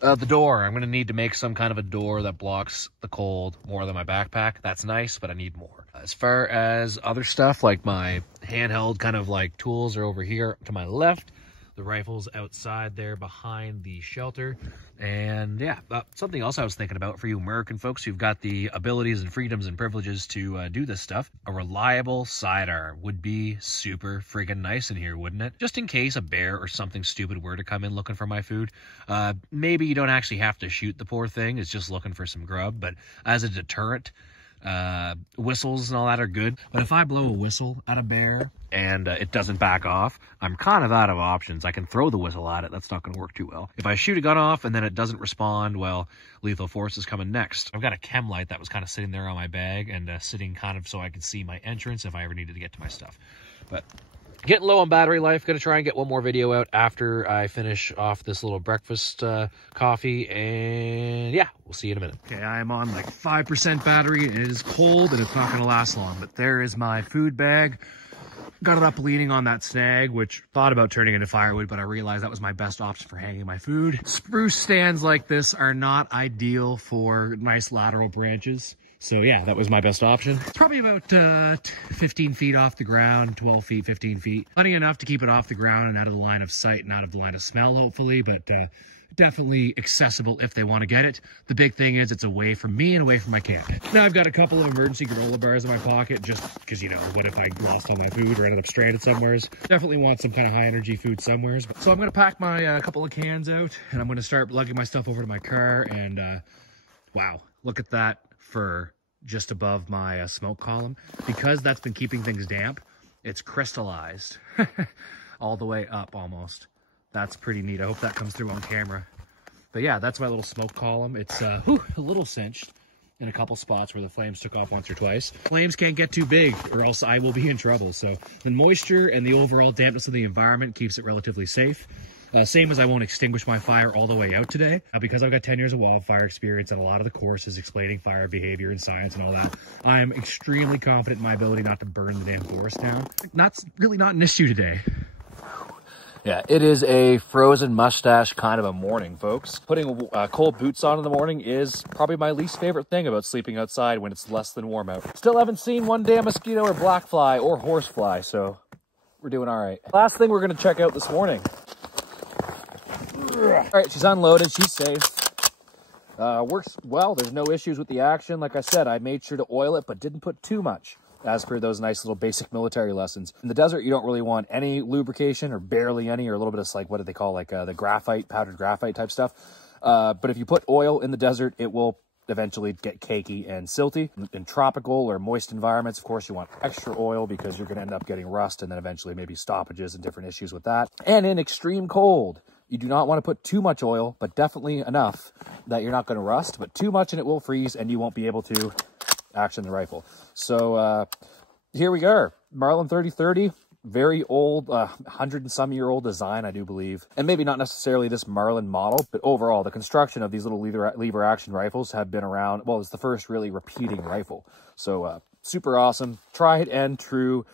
The door. I'm going to need to make some kind of a door that blocks the cold more than my backpack. That's nice, but I need more. As far as other stuff, like my handheld kind of like tools are over here to my left. The rifle's outside there behind the shelter. And yeah, something else I was thinking about for you American folks who've got the abilities and freedoms and privileges to do this stuff. A reliable sidearm would be super friggin' nice in here, wouldn't it? Just in case a bear or something stupid were to come in looking for my food. Maybe you don't actually have to shoot the poor thing. It's just looking for some grub. But as a deterrent, whistles and all that are good. But if I blow a whistle at a bear and it doesn't back off, I'm kind of out of options. I can throw the whistle at it. That's not going to work too well. If I shoot a gun off and then it doesn't respond, well, lethal force is coming next. I've got a chem light that was kind of sitting there on my bag and sitting kind of so I could see my entrance if I ever needed to get to my stuff. But getting low on battery life. Gonna try and get one more video out after I finish off this little breakfast coffee, and yeah, we'll see you in a minute. Okay, I am on like 5% battery. It is cold and it's not gonna last long, but there is my food bag. Got it up leaning on that snag, which thought about turning into firewood, but I realized that was my best option for hanging my food. Spruce stands like this are not ideal for nice lateral branches. So yeah, that was my best option. It's probably about 15 feet off the ground, 12 feet, 15 feet. Plenty enough to keep it off the ground and out of the line of sight and out of the line of smell, hopefully, but definitely accessible if they want to get it. The big thing is it's away from me and away from my camp. Now I've got a couple of emergency granola bars in my pocket just because, you know, what if I lost all my food or ended up stranded somewheres? Definitely want some kind of high energy food somewheres. So I'm going to pack my couple of cans out and I'm going to start lugging my stuff over to my car and wow, look at that fur just above my smoke column. Because that's been keeping things damp, it's crystallized all the way up almost. That's pretty neat. I hope that comes through on camera. But yeah, that's my little smoke column. It's a little cinched in a couple spots where the flames took off once or twice. Flames can't get too big or else I will be in trouble. So the moisture and the overall dampness of the environment keeps it relatively safe. Same as I won't extinguish my fire all the way out today. Because I've got 10 years of wildfire experience and a lot of the courses explaining fire behavior and science and all that, I'm extremely confident in my ability not to burn the damn forest down. That's really not an issue today. Yeah, it is a frozen mustache kind of a morning, folks. Putting cold boots on in the morning is probably my least favorite thing about sleeping outside when it's less than warm out. Still haven't seen one damn mosquito or black fly or horsefly, so we're doing all right. Last thing we're going to check out this morning. All right, she's unloaded. She's safe. Works well. There's no issues with the action. Like I said, I made sure to oil it, but didn't put too much, as per those nice little basic military lessons. In the desert, you don't really want any lubrication or barely any, or a little bit of like, what do they call, like the graphite, powdered graphite type stuff. But if you put oil in the desert, it will eventually get cakey and silty. In tropical or moist environments, of course, you want extra oil because you're going to end up getting rust and then eventually maybe stoppages and different issues with that. And in extreme cold, you do not want to put too much oil, but definitely enough that you're not going to rust, but too much and it will freeze and you won't be able to action the rifle. So here we are, Marlin 3030, very old, 100 and some year old design, I do believe. And maybe not necessarily this Marlin model, but overall the construction of these little lever action rifles have been around. Well, it's the first really repeating rifle. So super awesome, tried and true.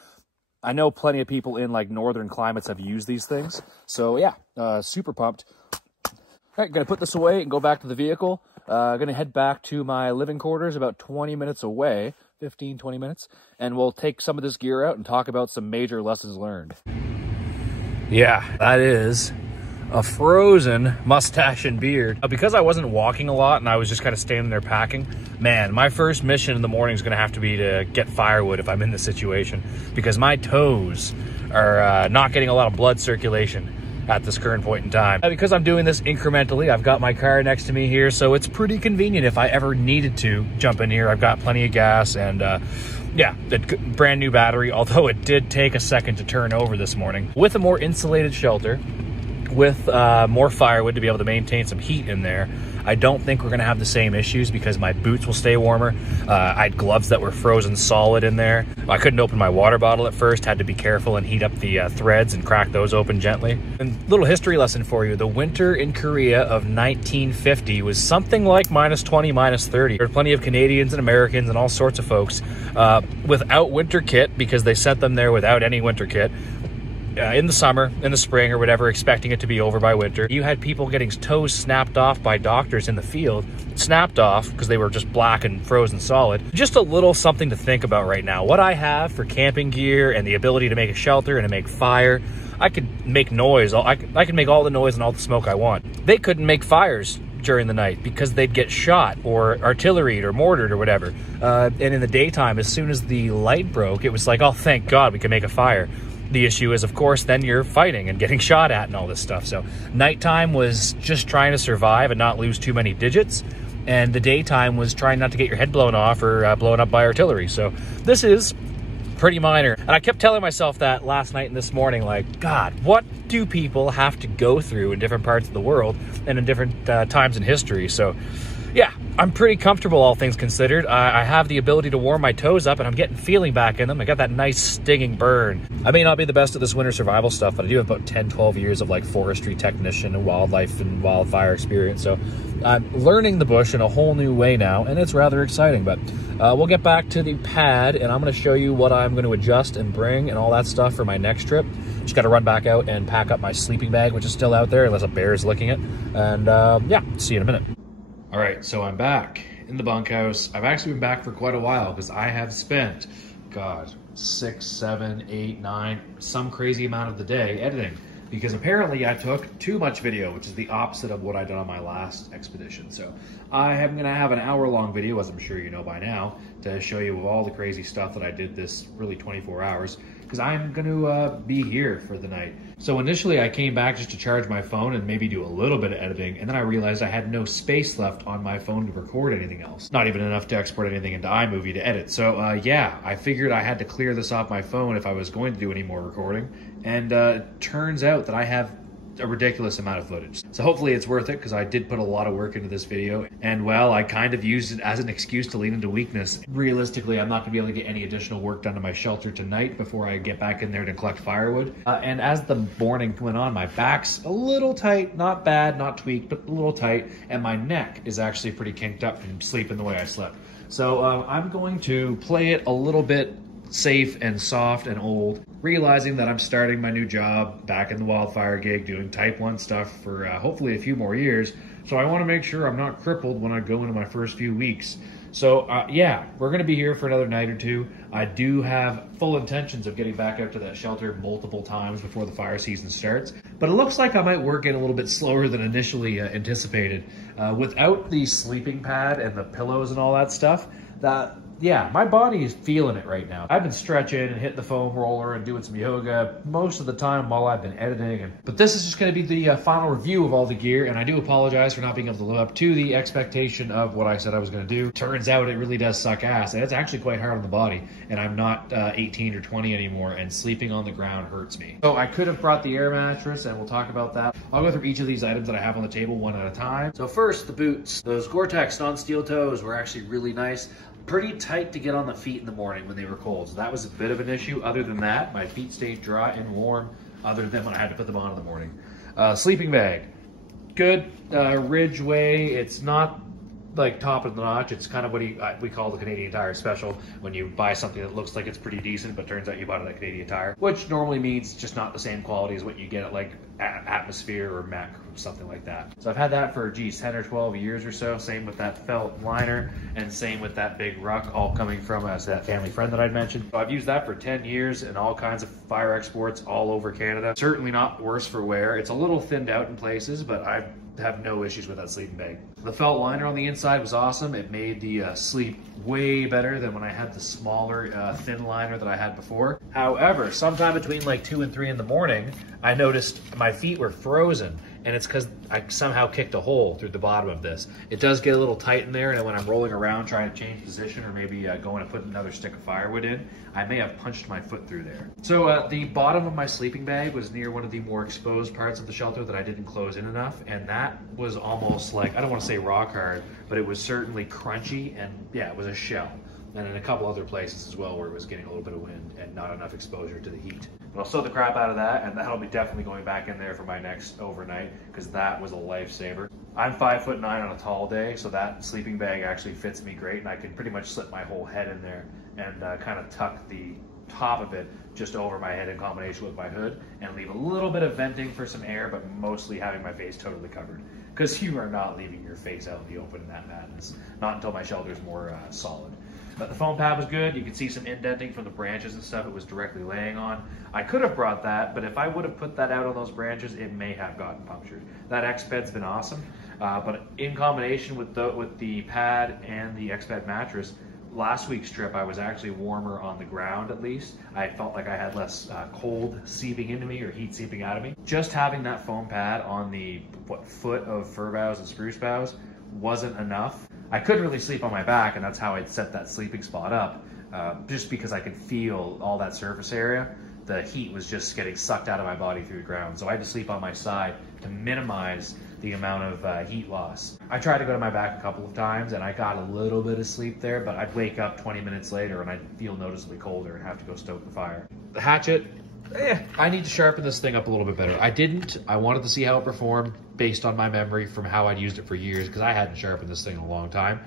I know plenty of people in like northern climates have used these things. So yeah, super pumped. All right, gonna put this away and go back to the vehicle. Gonna head back to my living quarters about 20 minutes away, 15, 20 minutes, and we'll take some of this gear out and talk about some major lessons learned. Yeah, that is a frozen mustache and beard. Because I wasn't walking a lot and I was just kind of standing there packing, man, my first mission in the morning is going to have to be to get firewood if I'm in this situation, because my toes are not getting a lot of blood circulation at this current point in time. Because I'm doing this incrementally, I've got my car next to me here, so it's pretty convenient if I ever needed to jump in here. I've got plenty of gas and yeah, the brand new battery, although it did take a second to turn over this morning. With a more insulated shelter, with more firewood to be able to maintain some heat in there, I don't think we're gonna have the same issues because my boots will stay warmer. I had gloves that were frozen solid in there. I couldn't open my water bottle at first, had to be careful and heat up the threads and crack those open gently. And little history lesson for you, the winter in Korea of 1950 was something like -20, -30. There were plenty of Canadians and Americans and all sorts of folks without winter kit because they sent them there without any winter kit. in the summer, in the spring or whatever, expecting it to be over by winter. You had people getting toes snapped off by doctors in the field, snapped off because they were just black and frozen solid. Just a little something to think about right now. What I have for camping gear and the ability to make a shelter and to make fire, I could make noise. I could make all the noise and all the smoke I want. They couldn't make fires during the night because they'd get shot or artilleried or mortared or whatever. And in the daytime, as soon as the light broke, it was like, oh, thank God we can make a fire. The issue is, of course, then you're fighting and getting shot at and all this stuff. So nighttime was just trying to survive and not lose too many digits. And the daytime was trying not to get your head blown off or blown up by artillery. So this is pretty minor. And I kept telling myself that last night and this morning, like, God, what do people have to go through in different parts of the world and in different times in history? So yeah, I'm pretty comfortable, all things considered. I have the ability to warm my toes up and I'm getting feeling back in them. I got that nice stinging burn. I may not be the best at this winter survival stuff, but I do have about 10, 12 years of like forestry technician and wildlife and wildfire experience. So I'm learning the bush in a whole new way now, and it's rather exciting. But we'll get back to the pad and I'm gonna show you what I'm gonna adjust and bring and all that stuff for my next trip. Just gotta run back out and pack up my sleeping bag, which is still out there unless a bear is licking it. And yeah, see you in a minute. All right, so I'm back in the bunkhouse. I've actually been back for quite a while because I have spent, God, 6, 7, 8, 9, some crazy amount of the day editing, because apparently I took too much video, which is the opposite of what I did on my last expedition. So I am gonna have an hour-long video, as I'm sure you know by now, to show you all the crazy stuff that I did this really 24 hours, because I'm gonna be here for the night. So initially I came back just to charge my phone and maybe do a little bit of editing, and then I realized I had no space left on my phone to record anything else. Not even enough to export anything into iMovie to edit. So yeah, I figured I had to clear this off my phone if I was going to do any more recording, and it turns out that I have a ridiculous amount of footage. So hopefully it's worth it, because I did put a lot of work into this video, and well, I kind of used it as an excuse to lean into weakness. Realistically, I'm not gonna be able to get any additional work done to my shelter tonight before I get back in there to collect firewood. And as the morning went on, my back's a little tight, not bad, not tweaked, but a little tight, and my neck is actually pretty kinked up from sleeping the way I slept. So I'm going to play it a little bit safe and soft and old, realizing that I'm starting my new job back in the wildfire gig, doing type 1 stuff for hopefully a few more years. So I want to make sure I'm not crippled when I go into my first few weeks. So yeah, we're going to be here for another night or two. I do have full intentions of getting back out to that shelter multiple times before the fire season starts, but it looks like I might work in a little bit slower than initially anticipated. Without the sleeping pad and the pillows and all that stuff, yeah, my body is feeling it right now. I've been stretching and hitting the foam roller and doing some yoga most of the time while I've been editing. But this is just going to be the final review of all the gear, and I do apologize for not being able to live up to the expectation of what I said I was going to do. Turns out it really does suck ass, and it's actually quite hard on the body, and I'm not 18 or 20 anymore, and sleeping on the ground hurts me. So I could have brought the air mattress, and we'll talk about that. I'll go through each of these items that I have on the table one at a time. So first, the boots. Those Gore-Tex non-steel toes were actually really nice. Pretty tight to get on the feet in the morning when they were cold, so that was a bit of an issue. Other than that, my feet stayed dry and warm, other than when I had to put them on in the morning. Sleeping bag, good. Ridgeway, it's not like top of the notch. It's kind of what we call the Canadian Tire Special, when you buy something that looks like it's pretty decent, but turns out you bought it at Canadian Tire, which normally means just not the same quality as what you get at like Atmosphere or Mech, something like that. So I've had that for, geez, 10 or 12 years or so. Same with that felt liner, and same with that big ruck, all coming from that family friend that I'd mentioned. So I've used that for 10 years in all kinds of fire exports all over Canada. Certainly not worse for wear. It's a little thinned out in places, but I have no issues with that sleeping bag. The felt liner on the inside was awesome. It made the sleep way better than when I had the smaller thin liner that I had before. However, sometime between like 2 and 3 in the morning, I noticed my feet were frozen, and it's because I somehow kicked a hole through the bottom of this. It does get a little tight in there, and when I'm rolling around trying to change position or maybe going to put another stick of firewood in, I may have punched my foot through there. So the bottom of my sleeping bag was near one of the more exposed parts of the shelter that I didn't close in enough, and that was almost like, I don't want to say rock hard, but it was certainly crunchy, and yeah, it was a shell. And in a couple other places as well where it was getting a little bit of wind and not enough exposure to the heat. But I'll sew the crap out of that, and that'll be definitely going back in there for my next overnight, because that was a lifesaver. I'm 5'9" on a tall day, so that sleeping bag actually fits me great, and I can pretty much slip my whole head in there and kind of tuck the top of it just over my head in combination with my hood, and leave a little bit of venting for some air, but mostly having my face totally covered. Because you are not leaving your face out in the open in that madness. Not until my shelter's more solid. But the foam pad was good. You could see some indenting from the branches and stuff it was directly laying on. I could have brought that, but if I would have put that out on those branches, it may have gotten punctured. That X-Bed's been awesome, but in combination with the pad and the X-Bed mattress, last week's trip I was actually warmer on the ground at least. I felt like I had less cold seeping into me or heat seeping out of me. Just having that foam pad on the foot of fir boughs and spruce boughs wasn't enough. I couldn't really sleep on my back, and that's how I'd set that sleeping spot up, just because I could feel all that surface area. The heat was just getting sucked out of my body through the ground, so I had to sleep on my side to minimize the amount of heat loss. I tried to go to my back a couple of times, and I got a little bit of sleep there, but I'd wake up 20 minutes later and I'd feel noticeably colder and have to go stoke the fire. The hatchet, I need to sharpen this thing up a little bit better. I wanted to see how it performed based on my memory from how I'd used it for years, because I hadn't sharpened this thing in a long time.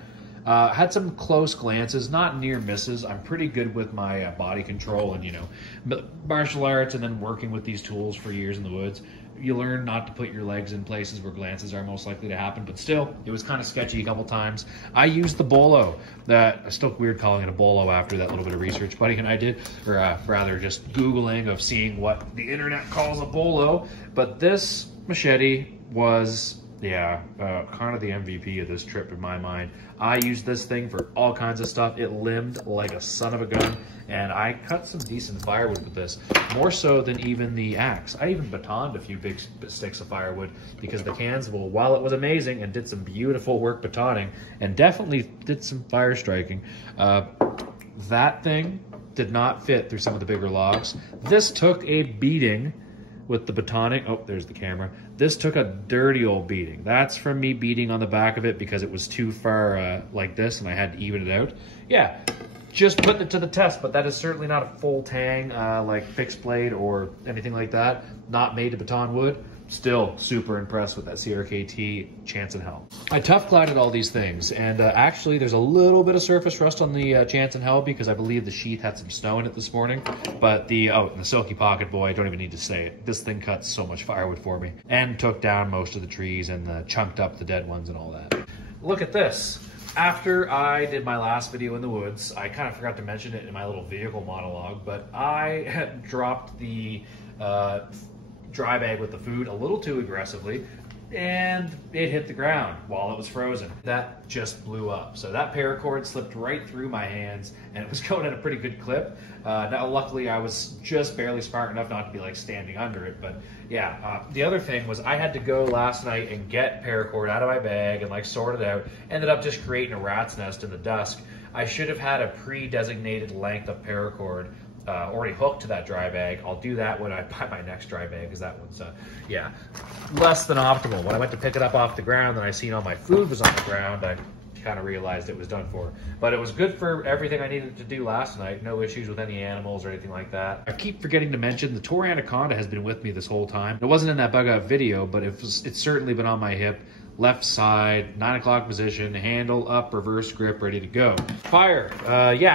Had some close glances, not near misses. I'm pretty good with my body control and, martial arts, and then working with these tools for years in the woods. You learn not to put your legs in places where glances are most likely to happen, but still, it was kind of sketchy a couple times. I used the bolo. It's still weird calling it a bolo after that little bit of research Buddy and I did, or rather just Googling of seeing what the internet calls a bolo. But this machete was, kind of the MVP of this trip in my mind. I used this thing for all kinds of stuff. It limbed like a son of a gun, and I cut some decent firewood with this, more so than even the axe. I even batoned a few big sticks of firewood because the Cansville, while it was amazing and did some beautiful work batoning and definitely did some fire striking, that thing did not fit through some of the bigger logs. This took a beating with the batoning. Oh, there's the camera. This took a dirty old beating. That's from me beating on the back of it because it was too far like this and I had to even it out. Yeah, just putting it to the test, but that is certainly not a full tang like fixed blade or anything like that. Not made to baton wood. Still super impressed with that CRKT Chance and Hell. I tough cladded all these things, and actually there's a little bit of surface rust on the Chance and Hell because I believe the sheath had some snow in it this morning. But the Silky Pocket Boy, I don't even need to say it. This thing cut so much firewood for me and took down most of the trees and chunked up the dead ones and all that. Look at this. After I did my last video in the woods, I kind of forgot to mention it in my little vehicle monologue, but I had dropped the dry bag with the food a little too aggressively, and it hit the ground while it was frozen. That just blew up. So that paracord slipped right through my hands, and it was going at a pretty good clip. Now, luckily, I was just barely smart enough not to be like standing under it, but yeah. The other thing was I had to go last night and get paracord out of my bag and like sort it out. Ended up just creating a rat's nest in the dusk. I should have had a pre-designated length of paracord already hooked to that dry bag. I'll do that when I buy my next dry bag, because that one's, less than optimal. When I went to pick it up off the ground and I seen all my food was on the ground, I kind of realized it was done for. But it was good for everything I needed to do last night. No issues with any animals or anything like that. I keep forgetting to mention the Tor Anaconda has been with me this whole time. It wasn't in that bug out video, but it's certainly been on my hip. Left side, 9 o'clock position, handle up, reverse grip, ready to go. Fire,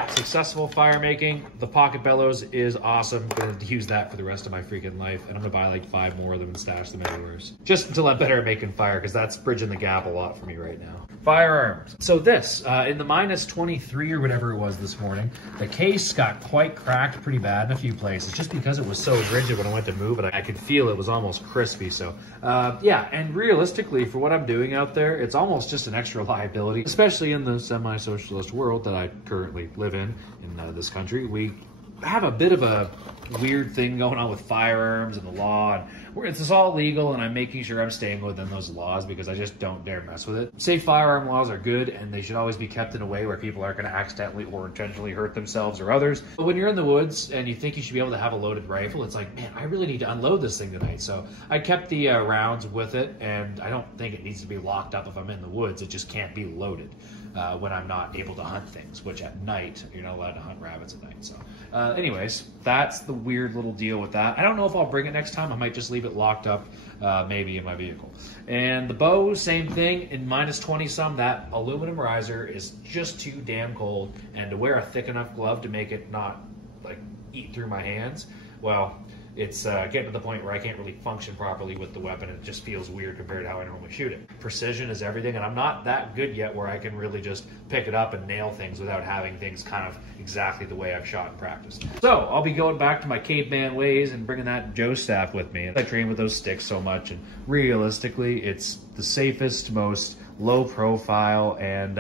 successful fire making. The pocket bellows is awesome. I'm gonna use that for the rest of my freaking life, and I'm gonna buy like 5 more of them and stash them everywhere. Just until I'm better at making fire, because that's bridging the gap a lot for me right now. Firearms. So this, in the minus 23 or whatever it was this morning, the case got quite cracked pretty bad in a few places, just because it was so rigid when I went to move it. I could feel it was almost crispy. So and realistically, for what I'm doing out there, it's almost just an extra liability, especially in the semi-socialist world that I currently live in this country. We have a bit of a weird thing going on with firearms and the law, and it's all legal, and I'm making sure I'm staying within those laws because I just don't dare mess with it. Safe firearm laws are good, and they should always be kept in a way where people aren't going to accidentally or intentionally hurt themselves or others. But when you're in the woods and you think you should be able to have a loaded rifle, it's like, man, I really need to unload this thing tonight. So I kept the rounds with it, and I don't think it needs to be locked up if I'm in the woods. It just can't be loaded when I'm not able to hunt things, which at night, you're not allowed to hunt rabbits at night. So anyways, that's the weird little deal with that. I don't know if I'll bring it next time. I might just leave it locked up maybe in my vehicle. And the bow, same thing. In minus 20 some, that aluminum riser is just too damn cold, and to wear a thick enough glove to make it not like eat through my hands. Well, it's getting to the point where I can't really function properly with the weapon. It just feels weird compared to how I normally shoot it. Precision is everything, and I'm not that good yet where I can really just pick it up and nail things without having things kind of exactly the way I've shot in practice. So I'll be going back to my caveman ways and bringing that Joe staff with me. I train with those sticks so much, and realistically, it's the safest, most low profile, and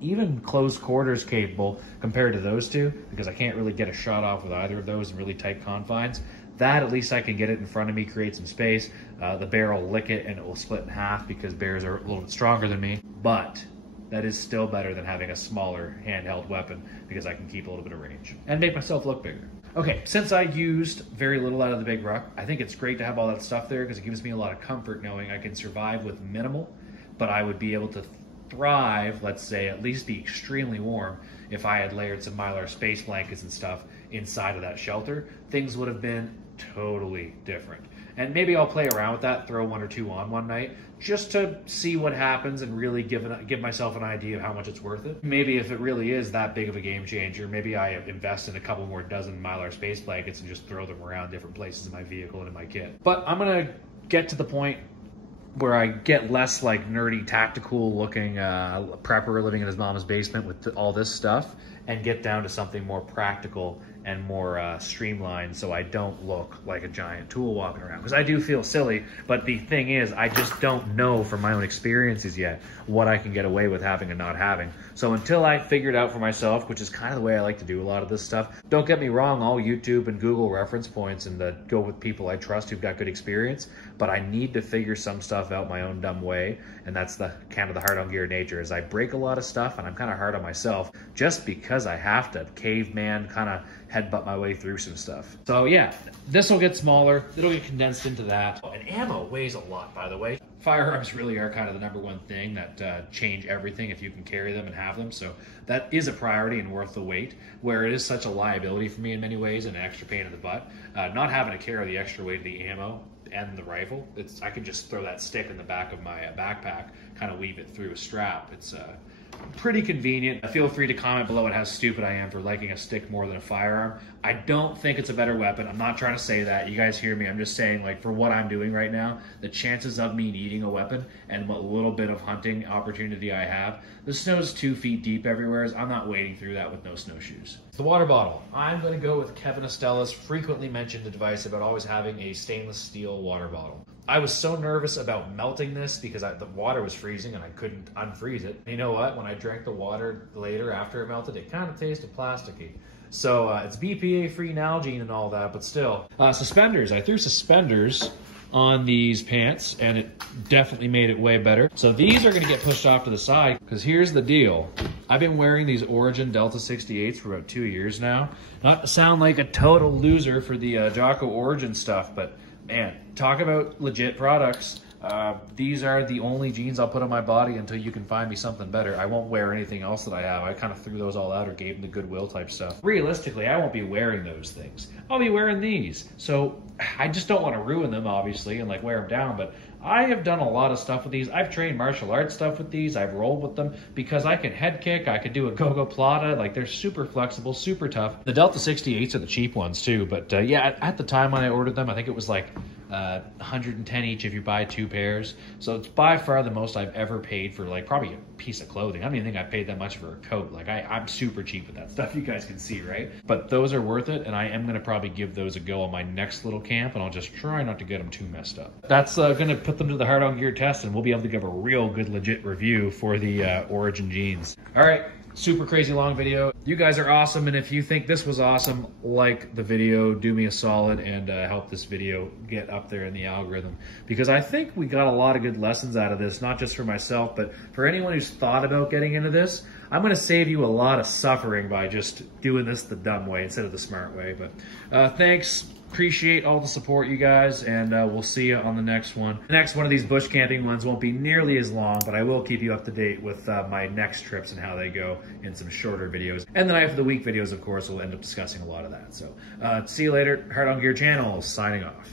even close quarters capable compared to those two, because I can't really get a shot off with either of those in really tight confines. That, at least I can get it in front of me, create some space. The bear will lick it and it will split in half because bears are a little bit stronger than me. But that is still better than having a smaller handheld weapon because I can keep a little bit of range and make myself look bigger. Okay, since I used very little out of the big ruck, I think it's great to have all that stuff there because it gives me a lot of comfort knowing I can survive with minimal, but I would be able to thrive, let's say, at least be extremely warm if I had layered some Mylar space blankets and stuff inside of that shelter. Things would have been totally different. And maybe I'll play around with that, throw one or two on one night, just to see what happens and really give myself an idea of how much it's worth it. Maybe if it really is that big of a game changer, maybe I invest in a couple more dozen Mylar space blankets and just throw them around different places in my vehicle and in my kit. But I'm gonna get to the point where I get less like nerdy tactical looking prepper living in his mom's basement with all this stuff and get down to something more practical and more streamlined so I don't look like a giant tool walking around. Because I do feel silly, but the thing is, I just don't know from my own experiences yet what I can get away with having and not having. So until I figure it out for myself, which is kind of the way I like to do a lot of this stuff, don't get me wrong, all YouTube and Google reference points and go with people I trust who've got good experience, but I need to figure some stuff out my own dumb way, and that's the kind of the hard on gear nature, is I break a lot of stuff and I'm kind of hard on myself just because I have to caveman kind of headbutt my way through some stuff. So yeah, this will get smaller, it'll get condensed into that. Oh, and ammo weighs a lot, by the way. Firearms really are kind of the number one thing that change everything if you can carry them and have them. So that is a priority and worth the weight, where it is such a liability for me in many ways and an extra pain in the butt. Not having to carry the extra weight of the ammo and the rifle, I can just throw that stick in the back of my backpack, kind of weave it through a strap. It's pretty convenient. Feel free to comment below on how stupid I am for liking a stick more than a firearm. I don't think it's a better weapon. I'm not trying to say that. You guys hear me. I'm just saying, like, for what I'm doing right now, the chances of me needing a weapon and what little bit of hunting opportunity I have, the snow's 2 feet deep everywhere. I'm not wading through that with no snowshoes. The water bottle. I'm going to go with Kevin Estella's frequently mentioned advice about always having a stainless steel water bottle. I was so nervous about melting this because the water was freezing and I couldn't unfreeze it. And you know what? When I drank the water later after it melted, it kind of tasted plasticky. So it's BPA-free Nalgene and all that, but still. Suspenders. I threw suspenders on these pants and it definitely made it way better. So these are going to get pushed off to the side because here's the deal. I've been wearing these Origin Delta 68s for about 2 years now. Not to sound like a total loser for the Jocko Origin stuff, but man, talk about legit products. These are the only jeans I'll put on my body until you can find me something better. I won't wear anything else that I have. I kind of threw those all out or gave them the Goodwill type stuff. Realistically, I won't be wearing those things. I'll be wearing these. So I just don't want to ruin them, obviously, and like wear them down, but I have done a lot of stuff with these. I've trained martial arts stuff with these. I've rolled with them because I can head kick. I could do a go-go plata. Like, they're super flexible, super tough. The Delta 68s are the cheap ones too, but yeah, at the time when I ordered them, I think it was like 110 each if you buy 2 pairs. So it's by far the most I've ever paid for, like, probably a piece of clothing. I don't even think I paid that much for a coat. Like, I'm super cheap with that stuff, you guys can see, right? But those are worth it, and I am going to probably give those a go on my next little camp, and I'll just try not to get them too messed up. That's going to put them to the hard on gear test, and we'll be able to give a real good legit review for the Origin jeans. All right. Super crazy long video. You guys are awesome, and if you think this was awesome, like the video, do me a solid and help this video get up there in the algorithm, because I think we got a lot of good lessons out of this, not just for myself, but for anyone who's thought about getting into this. I'm going to save you a lot of suffering by just doing this the dumb way instead of the smart way. But thanks. Appreciate all the support, you guys, and we'll see you on the next one. The next one of these bush camping ones won't be nearly as long, but I will keep you up to date with my next trips and how they go in some shorter videos. And the Knife of the Week videos, of course, will end up discussing a lot of that. So see you later. Hard on Gear channel, signing off.